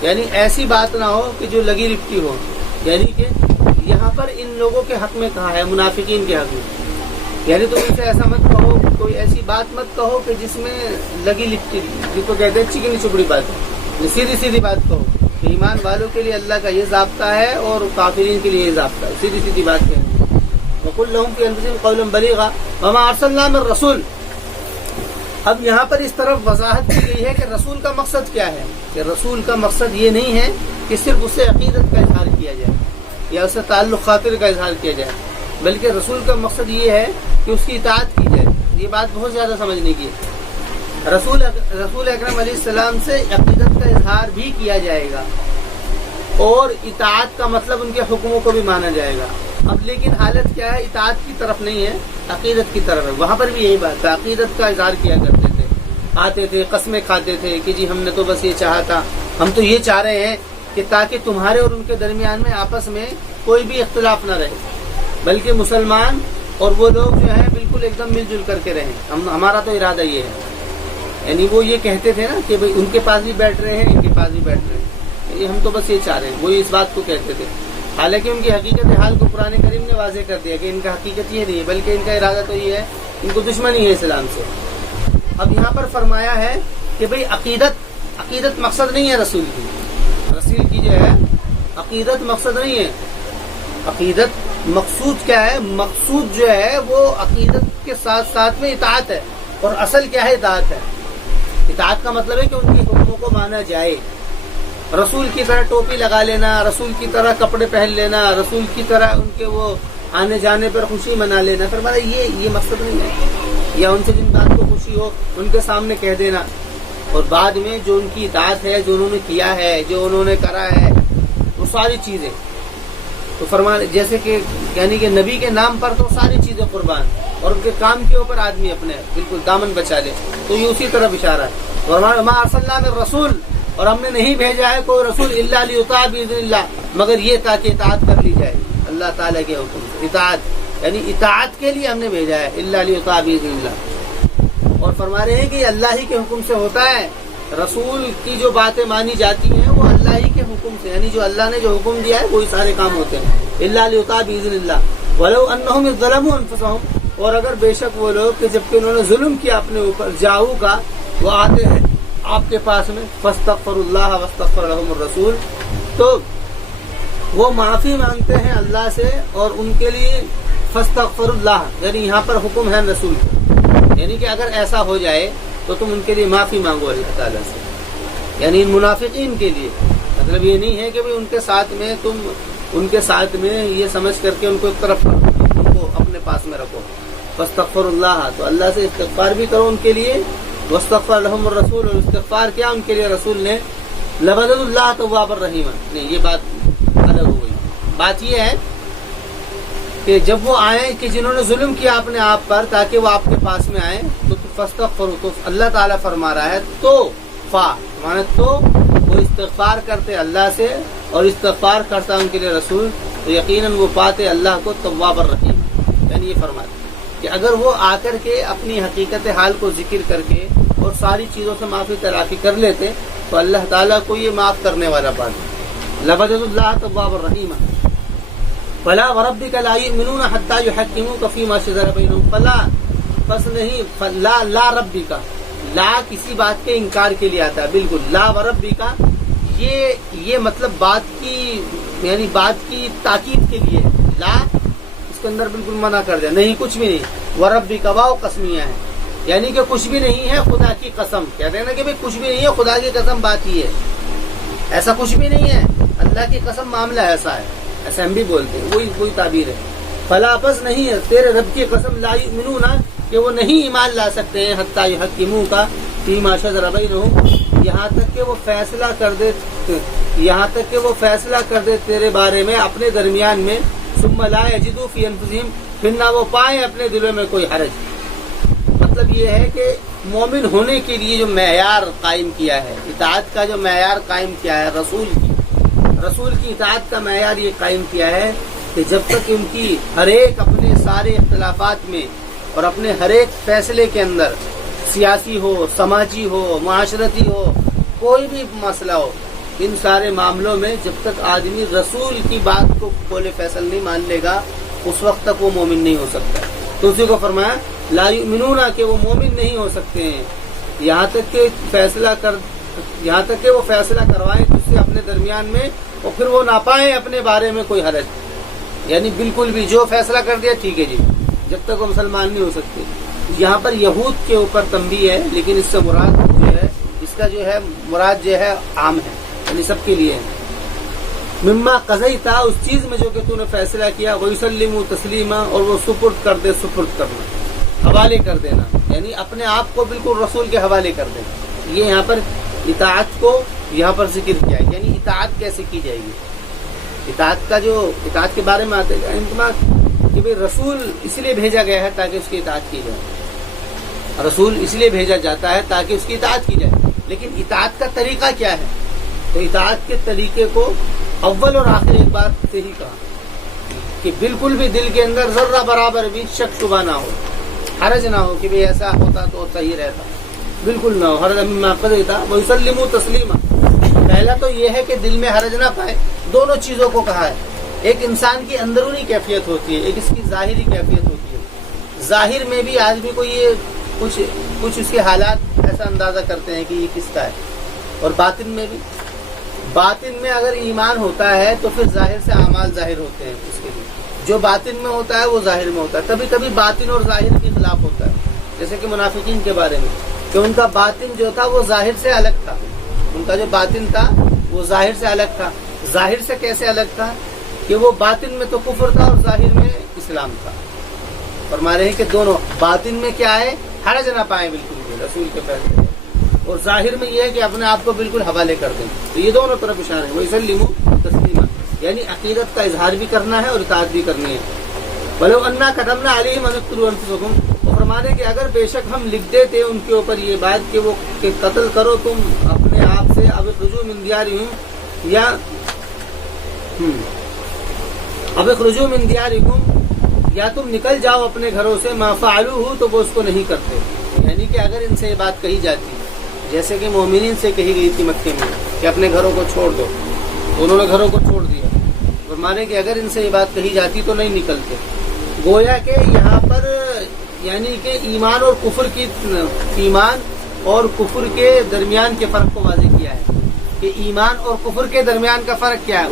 یعنی ایسی بات نہ ہو کہ جو لگی لپٹی ہو، یعنی کہ یہاں پر ان لوگوں کے حق میں کہا ہے، منافقین کے حق میں، یعنی تم ان سے ایسا مت کہو، کوئی ایسی بات مت کہو کہ جس میں لگی لپٹی، جس کو کہتے ہیں چکنی چپڑی بات، سیدھی سیدھی بات کہو کہ ایمان والوں کے لیے اللہ کا یہ ضابطہ ہے اور کافرین کے لیے یہ ضابطہ ہے، سیدھی سیدھی بات کہنا۔ وقل لهم في انفسهم قولا بلیغا وما ارسلنا من رسول۔ اب یہاں پر اس طرف وضاحت کی گئی ہے کہ رسول کا مقصد کیا ہے، کہ رسول کا مقصد یہ نہیں ہے کہ صرف اسے عقیدت کا اظہار کیا جائے یا اسے تعلق خاطر کا اظہار کیا جائے، بلکہ رسول کا مقصد یہ ہے کہ اس کی اطاعت کی جائے۔ یہ بات بہت زیادہ سمجھنے کی ہے۔ رسول اکرم علیہ السلام سے عقیدت کا اظہار بھی کیا جائے گا اور اطاعت کا مطلب ان کے حکموں کو بھی مانا جائے گا۔ اب لیکن حالت کیا ہے؟ اطاعت کی طرف نہیں ہے، عقیدت کی طرف ہے۔ وہاں پر بھی یہی بات ہے، عقیدت کا اظہار کیا کرتے تھے، آتے تھے قسمیں کھاتے تھے کہ جی ہم نے تو بس یہ چاہا تھا، ہم تو یہ چاہ رہے ہیں کہ تاکہ تمہارے اور ان کے درمیان میں آپس میں کوئی بھی اختلاف نہ رہے، بلکہ مسلمان اور وہ لوگ جو ہیں بالکل ایک دم مل جل کر کے رہیں۔ ہمارا تو ارادہ یہ ہے، یعنی وہ یہ کہتے تھے نا کہ بھئی ان کے پاس بھی بیٹھ رہے ہیں، ان کے پاس بھی بیٹھ رہے ہیں، ہم تو بس یہ چاہ رہے ہیں، وہ اس بات کو کہتے تھے۔ حالانکہ ان کی حقیقت حال کو قرآن کریم نے واضح کر دیا کہ ان کا حقیقت یہ نہیں ہے، بلکہ ان کا ارادہ تو یہ ہے، ان کو دشمنی ہے اسلام سے۔ اب یہاں پر فرمایا ہے کہ بھئی عقیدت مقصد نہیں ہے رسول کی جو ہے عقیدت مقصد نہیں ہے۔ عقیدت مقصود کیا ہے؟ مقصود جو ہے وہ عقیدت کے ساتھ ساتھ میں اطاعت ہے، اور اصل کیا ہے؟ اطاعت ہے۔ اطاعت کا مطلب ہے کہ ان کے حکموں کو مانا جائے، رسول کی طرح ٹوپی لگا لینا، رسول کی طرح کپڑے پہن لینا، رسول کی طرح ان کے وہ آنے جانے پر خوشی منا لینا، فرمایا یہ مقصد نہیں ہے، یا ان سے جن بات کو خوشی ہو ان کے سامنے کہہ دینا، اور بعد میں جو ان کی اطاعت ہے، جو انہوں نے کیا ہے، جو انہوں نے کرا ہے، وہ ساری چیزیں تو فرمایا جیسے کہ یعنی کہ نبی کے نام پر تو ساری چیزیں قربان، اور ان کے کام کے اوپر آدمی اپنے بالکل دامن بچا لے، تو یہ اسی طرف اشارہ ہے۔ فرمایا ما ارسلنا من رسول، اور ہم نے نہیں بھیجا ہے کوئی رسول الا لیطاع باذن اللہ، مگر یہ تاکہ اطاعت کر لی جائے اللہ تعالیٰ کے حکم سے۔ اطاعت یعنی اطاعت کے لیے ہم نے بھیجا ہے، الا لیطاع باذن اللہ۔ اور فرما رہے ہیں کہ یہ اللہ ہی کے حکم سے ہوتا ہے، رسول کی جو باتیں مانی جاتی ہیں وہ اللہ ہی کے حکم سے، یعنی جو اللہ نے جو حکم دیا ہے وہی سارے کام ہوتے ہیں، الا لیطاع باذن اللہ۔ ولو انہم ظلموا انفسہم، اور اگر بے شک وہ لوگ کہ جبکہ انہوں نے ظلم کیا اپنے اوپر، جاؤ کا وہ آتے ہیں آپ کے پاس میں، فاستغفروا اللہ واستغفر لهم الرسول، تو وہ معافی مانگتے ہیں اللہ سے اور ان کے لیے فاستغفروا اللہ، یعنی یہاں پر حکم ہے رسول کو، یعنی کہ اگر ایسا ہو جائے تو تم ان کے لیے معافی مانگو اللہ تعالیٰ سے، یعنی ان منافقین کے لیے۔ مطلب یہ نہیں ہے کہ ان کے ساتھ میں تم ان کے ساتھ میں یہ سمجھ کر کے ان کو ایک طرف رکھو، ان کو اپنے پاس میں رکھو۔ فاستغفروا اللہ، تو اللہ سے استغفار بھی کرو ان کے لیے، واستغفر لهم الرسول، اور استغفار کیا ان کے لیے رسول نے، لبدل اللہ توابا رحیما۔ نہیں، یہ بات الگ ہو گئی۔ بات یہ ہے کہ جب وہ آئیں کہ جنہوں نے ظلم کیا اپنے آپ پر تاکہ وہ آپ کے پاس میں آئیں، تو فاستغفروا، تو اللہ تعالیٰ فرما رہا ہے تو مانا تو وہ استغفار کرتے اللہ سے اور استغفار کرتا ان کے لیے رسول، تو یقیناً وہ پاتے اللہ کو تواب الرحیم، یعنی یہ فرماتے کہ اگر وہ آ کر کے اپنی حقیقت حال کو ذکر کر کے اور ساری چیزوں سے معافی تلافی کر لیتے تو اللہ تعالیٰ کو یہ معاف کرنے والا پاتے۔ لبدل اللہ تواب الرحیم۔ فلا وربک لا یؤمنون حتی یحکموک فیما شجر بینہم، فلا پس نہیں، لا ربی کا، لا کسی بات کے انکار کے لیے آتا ہے، بالکل لا وربی کا، یہ مطلب بات کی یعنی بات کی تاکید کے لیے، لا اس کے اندر بالکل منع کر دیا، نہیں کچھ بھی نہیں، وربی کا واو قسمیہ ہے، یعنی کہ کچھ بھی نہیں ہے خدا کی قسم، کہتے ہیں نا کہ بھائی کچھ بھی نہیں ہے خدا کی قسم، بات ہی ہے، ایسا کچھ بھی نہیں ہے، اللہ کی قسم معاملہ ایسا ہے، ایسا ہم بھی بولتے ہیں، وہی تعبیر ہے۔ فلا پس نہیں ہے تیرے رب کی قسم، لا یؤمنون کہ وہ نہیں ایمان لا سکتے ہیں، حتی یحکموک فیما شجر بینہم، یہاں تک کہ وہ فیصلہ کر دے تیرے بارے میں اپنے درمیان میں، ثم لا یجدوا فی انفسہم، پھر نہ وہ پائیں اپنے دلوں میں کوئی حرج۔ مطلب یہ ہے کہ مومن ہونے کے لیے جو معیار قائم کیا ہے، اطاعت کا جو معیار قائم کیا ہے، رسول کی اطاعت کا معیار یہ قائم کیا ہے کہ جب تک ان کی ہر ایک اپنے سارے اختلافات میں اور اپنے ہر ایک فیصلے کے اندر، سیاسی ہو، سماجی ہو، معاشرتی ہو، کوئی بھی مسئلہ ہو، ان سارے معاملوں میں جب تک آدمی رسول کی بات کو قول فیصل نہیں مان لے گا، اس وقت تک وہ مومن نہیں ہو سکتا۔ تو اسی کو فرمایا لا یؤمنون، کہ وہ مومن نہیں ہو سکتے ہیں یہاں تک کہ وہ فیصلہ کروائیں اس سے اپنے درمیان میں، اور پھر وہ نہ پائیں اپنے بارے میں کوئی حرج، یعنی بالکل بھی جو فیصلہ کر دیا ٹھیک ہے جی، جب تک وہ مسلمان نہیں ہو سکتے۔ یہاں پر یہود کے اوپر تنبیہ ہے، لیکن اس سے مراد جو ہے، اس کا جو ہے مراد جو ہے عام ہے، یعنی سب کے لیے ہے۔ مما قضیت، اس چیز میں جو کہ تو نے فیصلہ کیا، ویسلموا تسلیما، اور وہ سپرد کر دے، سپرد کرنا، حوالے کر دینا، یعنی اپنے آپ کو بالکل رسول کے حوالے کر دینا۔ یہ یہاں پر اطاعت کو یہاں پر ذکر کیا ہے، یعنی اطاعت کیسے کی جائے گی۔ اطاعت کے بارے میں آتے ہیں کہ بھئی رسول اس لیے بھیجا گیا ہے تاکہ اس کی اطاعت کی جائے، رسول اس لیے بھیجا جاتا ہے تاکہ اس کی اطاعت کی جائے، لیکن اطاعت کا طریقہ کیا ہے؟ تو اطاعت کے طریقے کو اول اور آخر ایک بات سے ہی کہا کہ بالکل بھی دل کے اندر ذرہ برابر بھی شک شبہ نہ ہو، حرج نہ ہو کہ بھئی ایسا ہوتا تو صحیح رہتا، بالکل نہ ہو۔ حرج مما قضیت ویسلموا تسلیما، پہلا تو یہ ہے کہ دل میں حرج نہ پائے۔ دونوں چیزوں کو کہا ہے، ایک انسان کی اندرونی کیفیت ہوتی ہے، ایک اس کی ظاہری کیفیت ہوتی ہے۔ ظاہر میں بھی آدمی کو یہ کچھ اس کے حالات ایسا اندازہ کرتے ہیں کہ یہ کس کا ہے، اور باطن میں بھی، باطن میں اگر ایمان ہوتا ہے تو پھر ظاہر سے اعمال ظاہر ہوتے ہیں اس کے لیے، جو باطن میں ہوتا ہے وہ ظاہر میں ہوتا ہے۔ کبھی کبھی باطن اور ظاہر کے خلاف ہوتا ہے، جیسے کہ منافقین کے بارے میں، کہ ان کا باطن جو تھا وہ ظاہر سے الگ تھا، ان کا جو باطن تھا وہ ظاہر سے الگ تھا۔ ظاہر سے کیسے الگ تھا؟ کہ وہ باطن میں تو کفر تھا اور ظاہر میں اسلام تھا۔ فرما رہے ہیں کہ دونوں، باطن میں کیا ہے، حرج نہ پائیں بالکل بھی رسول کے فیصلے، اور ظاہر میں یہ ہے کہ اپنے آپ کو بالکل حوالے کر دیں۔ تو یہ دونوں طرف اشارہ ہے، وَيُسَلِّمُوا تسلیما، یعنی عقیدت کا اظہار بھی کرنا ہے اور اطاعت بھی کرنی ہے۔ وَلَوْ أَنَّا كَتَبْنَا عَلَيْهِمْ أَنِ اقْتُلُوا أَنفُسَكُمْ، اور فرمانے کہ اگر بے شک ہم لکھ دیتے ان کے اوپر یہ بات کہ وہ کہ قتل کرو تم اپنے آپ سے، اب اخرجوا من دیارکم، اب اخرجوا من دیارکم، یا تم نکل جاؤ اپنے گھروں سے، ما فعلوہ، تو وہ اس کو نہیں کرتے۔ یعنی کہ اگر ان سے یہ بات کہی جاتی جیسے کہ مومنین سے کہی گئی تھی مکے میں کہ اپنے گھروں کو چھوڑ دو، انہوں نے گھروں کو چھوڑ دیا، فرمانے کہ اگر ان سے یہ بات کہی جاتی تو نہیں نکلتے۔ گویا کہ یہاں پر یعنی کہ ایمان اور کفر کے درمیان کے فرق کو واضح کیا ہے کہ ایمان اور کفر کے درمیان کا فرق کیا ہے،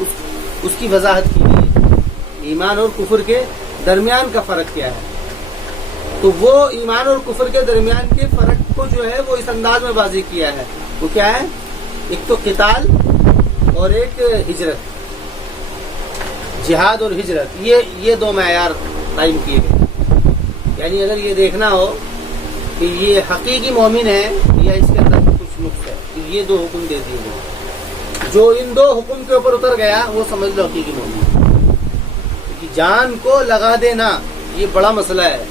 اس کی وضاحت کی گئی ہے۔ ایمان اور کفر کے درمیان کا فرق کیا ہے، تو وہ ایمان اور کفر کے درمیان کے فرق کو جو ہے وہ اس انداز میں واضح کیا ہے۔ وہ کیا ہے؟ ایک تو قتال اور ایک ہجرت، جہاد اور ہجرت، یہ دو معیار قائم کیے گئے۔ یعنی اگر یہ دیکھنا ہو کہ یہ حقیقی مومن ہے یا اس کے اندر کچھ نقص ہے، تو یہ دو حکم دے دیے گئے۔ جو ان دو حکم کے اوپر اتر گیا وہ سمجھ لو حقیقی مومن۔ کہ جان کو لگا دینا یہ بڑا مسئلہ ہے،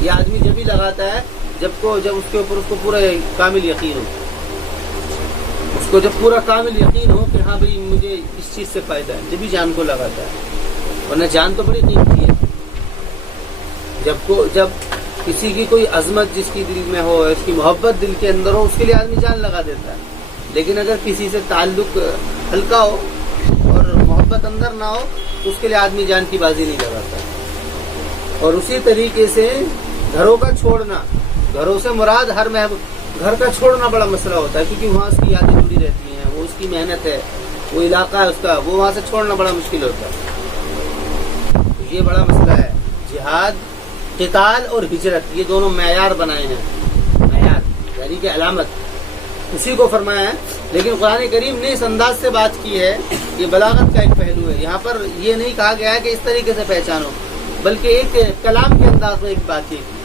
یہ آدمی جب ہی لگاتا ہے جب اس کے اوپر اس کو پورا کامل یقین ہو، اس کو جب پورا کامل یقین ہو کہ ہاں بھائی مجھے اس چیز سے فائدہ ہے، جب ہی جان کو لگاتا ہے، ورنہ جان تو بڑی قیمتی ہے۔ جب کسی کی کوئی عظمت جس کی دل میں ہو، اس کی محبت دل کے اندر ہو، اس کے لیے آدمی جان لگا دیتا ہے، لیکن اگر کسی سے تعلق ہلکا ہو اور محبت اندر نہ ہو تو اس کے لیے آدمی جان کی بازی نہیں لگاتا۔ اور اسی طریقے سے گھروں کا چھوڑنا، گھروں سے مراد گھر کا چھوڑنا بڑا مسئلہ ہوتا ہے، کیونکہ وہاں اس کی یادیں جڑی رہتی ہیں، وہ اس کی محنت ہے، وہ علاقہ ہے اس کا، وہ وہاں سے چھوڑنا بڑا مشکل ہوتا ہے۔ تو یہ بڑا مسئلہ ہے۔ جہاد، قتال اور ہجرت، یہ دونوں معیار بنائے ہیں، معیار یعنی کہ علامت، اسی کو فرمایا ہے۔ لیکن قرآن کریم نے اس انداز سے بات کی ہے، یہ بلاغت کا ایک پہلو ہے۔ یہاں پر یہ نہیں کہا گیا ہے کہ اس طریقے سے پہچانو، بلکہ ایک کلام کے انداز میں ایک بات یہ کی،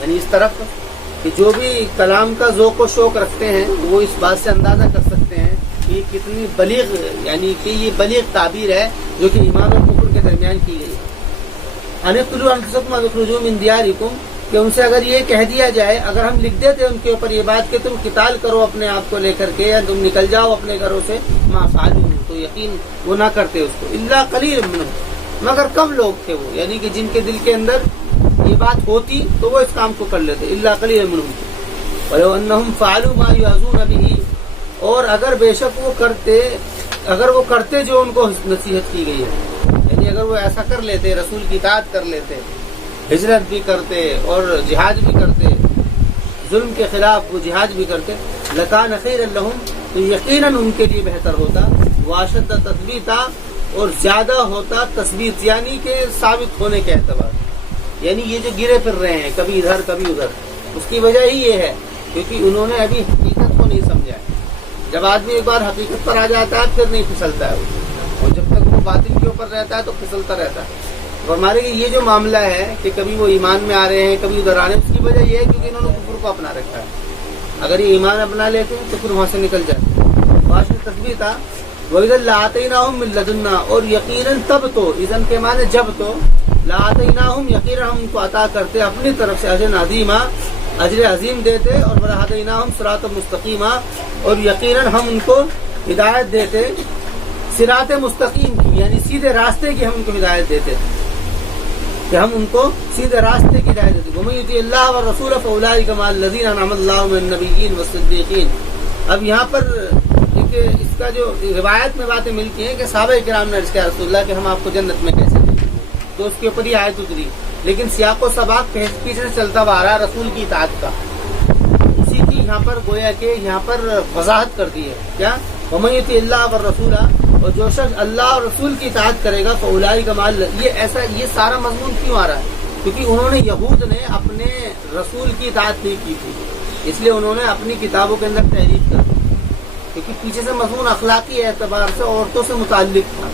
یعنی اس طرف کہ جو بھی کلام کا ذوق و شوق رکھتے ہیں وہ اس بات سے اندازہ کر سکتے ہیں کہ یہ کتنی بلیغ، یعنی کہ یہ بلیغ تعبیر ہے جو کہ ایمان اور کفر ان کے درمیان کی گئی انقتلوا انفسکم واخرجوا من دیارکم، کہ ان سے اگر یہ کہہ دیا جائے، اگر ہم لکھ دیتے ان کے اوپر یہ بات کہ تم قتال کرو اپنے آپ کو لے کر کے، یا تم نکل جاؤ اپنے گھروں سے، ما فعلوا، تو یقین وہ نہ کرتے اس کو، الا قلیل منهم، مگر کم لوگ تھے وہ، یعنی کہ جن کے دل کے اندر یہ بات ہوتی تو وہ اس کام کو کر لیتے، الا قلیل منهم ولو انهم فعلوا ما يعظون به، اور اگر بے شک وہ کرتے جو ان کو نصیحت کی گئی ہے، یعنی اگر وہ ایسا کر لیتے، رسول کی اطاعت کر لیتے، ہجرت بھی کرتے اور جہاد بھی کرتے، ظلم کے خلاف وہ جہاد بھی کرتے، لکان خیرا لہم، تو یقیناً ان کے لیے بہتر ہوتا، واشد تثبیتا، اور زیادہ ہوتا تثبیت، یعنی کہ ثابت ہونے کے اعتبار، یعنی یہ جو گرے پھر رہے ہیں کبھی ادھر کبھی ادھر، اس کی وجہ ہی یہ ہے کیونکہ انہوں نے ابھی حقیقت کو نہیں سمجھا ہے۔ جب آدمی ایک بار حقیقت پر آ جاتا ہے پھر نہیں پھسلتا ہے وہ، اور جب تک وہ باطل کے اوپر رہتا ہے تو پھسلتا رہتا ہے۔ اور ہمارے یہ جو معاملہ ہے کہ کبھی وہ ایمان میں آ رہے ہیں کبھی ادھر آ رہے ہیں، اس کی وجہ یہ ہے کیونکہ انہوں نے کفر کو اپنا رکھا ہے۔ اگر یہ ایمان اپنا لیتے ہیں تو پھر وہاں سے نکل جاتے ہیں۔ واشد تصویر تھا وَإِذًا لَآتَيْنَاهُم مِّن لَّدُنَّا، اور یقیناً تب تو، اذن کے معنی جب تو، لَآتَيْنَاهُم یقیناً ہم ان کو عطا کرتے اپنی طرف سے اجر عظیما، اجر عظیم دیتے، اور وَلَهَدَيْنَاهُم صِرَاطًا مُسْتَقِيمًا، اور یقیناً ہم ان کو ہدایت دیتے صراط مستقیم کی، یعنی سیدھے راستے کی ہم ان کو ہدایت دیتے، کہ ہم ان کو سیدھے راستے کی ہدایت دیتے۔ وَمَن يُطِعِ اللَّهَ وَالرَّسُولَ فَأُولَٰئِكَ مَعَ الَّذِينَ أَنْعَمَ اللَّهُ مِنَ النَّبِيِّينَ وَالصِّدِّيقِينَ۔ اب یہاں پر اس کا جو روایت میں باتیں ملتی ہیں کہ صحابہ کرام نے عرض کیا رسول اللہ کہ ہم آپ کو جنت میں کیسے دیں، تو اس کے اوپر یہ آیت اتری، لیکن سیاق و سباق پیچھے سے چلتا ہوا آ رہا رسول کی اطاعت کا، اسی کی یہاں پر گویا کہ یہاں پر وضاحت کر دی ہے کیا، وَمَن يُطِعِ اللَّهَ وَالرَّسُولَ، اور جو شخص اللہ اور رسول کی اطاعت کرے گا فَأُولَٰئِكَ مَعَ الَّذِينَ، یہ سارا مضمون کیوں آ رہا ہے؟ کیونکہ انہوں نے یہود نے اپنے رسول کی اطاعت نہیں کی تھی، اس لیے انہوں نے اپنی کتابوں کے اندر تحریف کر دی، کیونکہ پیچھے سے مضمون اخلاقی اعتبار سے عورتوں سے متعلق تھا،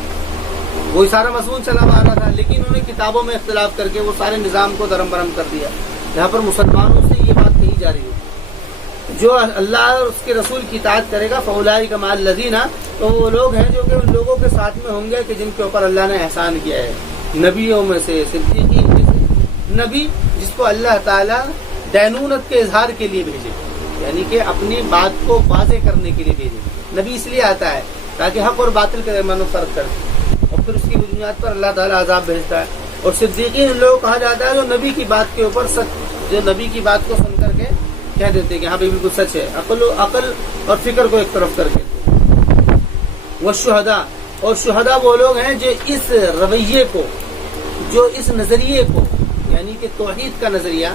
وہی سارا مضمون چلا آ رہا تھا، لیکن انہوں نے کتابوں میں اختلاف کر کے وہ سارے نظام کو درم برہم کر دیا۔ یہاں پر مسلمانوں سے یہ بات کہی جا رہی ہے جو اللہ اور اس کے رسول کی اطاعت کرے گا فَأُولَٰئِكَ مَعَ الَّذِينَ، تو وہ لوگ ہیں جو کہ ان لوگوں کے ساتھ میں ہوں گے کہ جن کے اوپر اللہ نے احسان کیا ہے، نبیوں میں سے، صدیقین میں سے۔ نبی جس کو اللہ تعالیٰ دینونت کے اظہار کے لیے بھیجے، یعنی کہ اپنی بات کو واضح کرنے کے لیے بھیجے، نبی اس لیے آتا ہے تاکہ حق اور باطل کے درمیان فرق کرے، اور پھر اس کی بنیاد پر اللہ تعالیٰ عذاب بھیجتا ہے۔ اور صدیقین ان لوگوں کو کہا جاتا ہے جو نبی کی بات کے اوپر سچ، جو نبی کی بات کو سن کر کے کہہ دیتے ہیں کہ ہاں بھائی بالکل سچ ہے، عقل اور فکر کو ایک طرف کر کے۔ والشہداء، اور شہداء وہ لوگ ہیں جو اس رویے کو، جو اس نظریے کو، یعنی کہ توحید کا نظریہ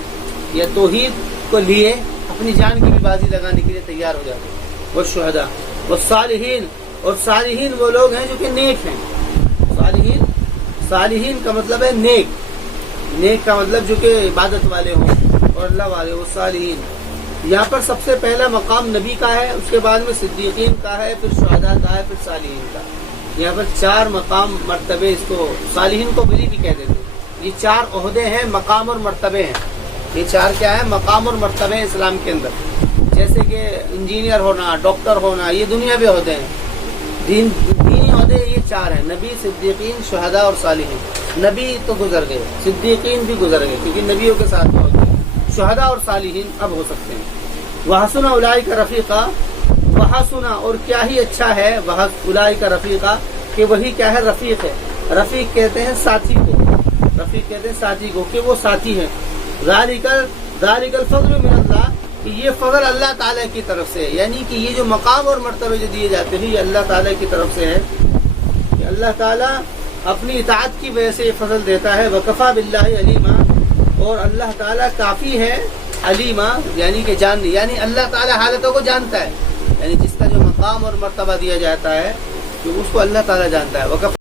یا توحید کو لیے اپنی جان کی بھی بازی لگانے کے لیے تیار ہو جاتے ہیں۔ والشہداء والصالحین، اور صالحین وہ لوگ ہیں جو کہ نیک ہیں۔ صالحین کا مطلب ہے نیک کا مطلب جو کہ عبادت والے ہوں اور اللہ والے، وہ صالحین۔ یہاں پر سب سے پہلا مقام نبی کا ہے، اس کے بعد میں صدیقین کا ہے، پھر شہداء کا ہے، پھر صالحین کا۔ یہاں پر 4 مقام مرتبے، اس کو صالحین کو ولی بھی کہہ دیتے ہیں۔ یہ 4 عہدے ہیں، مقام اور مرتبے ہیں۔ یہ 4 کیا ہے؟ مقام اور مرتبے ہیں اسلام کے اندر، جیسے کہ انجینئر ہونا، ڈاکٹر ہونا، یہ دنیاوی عہدے ہیں۔ دینی عہدے یہ 4 ہیں، نبی، صدیقین، شہداء اور صالحین۔ نبی تو گزر گئے، صدیقین بھی گزر گئے کیونکہ نبیوں کے ساتھ ہوتے ہیں، شہداء اور صالحین اب ہو سکتے ہیں۔ وحسن اولئک رفیقا، وحسن، اور کیا ہی اچھا ہے، اولئک رفیقا، کہ وہی کیا ہے؟ رفیق ہے۔ رفیق کہتے ہیں ساتھی کو، رفیق کہتے ہیں ساتھی کو، کہ وہ ساتھی ہیں۔ ذالک الفضل من اللہ، کہ یہ فضل اللہ تعالیٰ کی طرف سے ہے، یعنی کہ یہ جو مقام اور مرتبے جو دیے جاتے ہیں یہ اللہ تعالیٰ کی طرف سے ہے، کہ اللہ تعالیٰ اپنی اطاعت کی وجہ سے یہ فضل دیتا ہے۔ وکفا باللہ علیما، اور اللہ تعالیٰ کافی ہے علیما، یعنی کہ یعنی اللہ تعالیٰ حالتوں کو جانتا ہے، یعنی جس کا جو مقام اور مرتبہ دیا جاتا ہے کہ اس کو اللہ تعالیٰ جانتا ہے۔ وکفا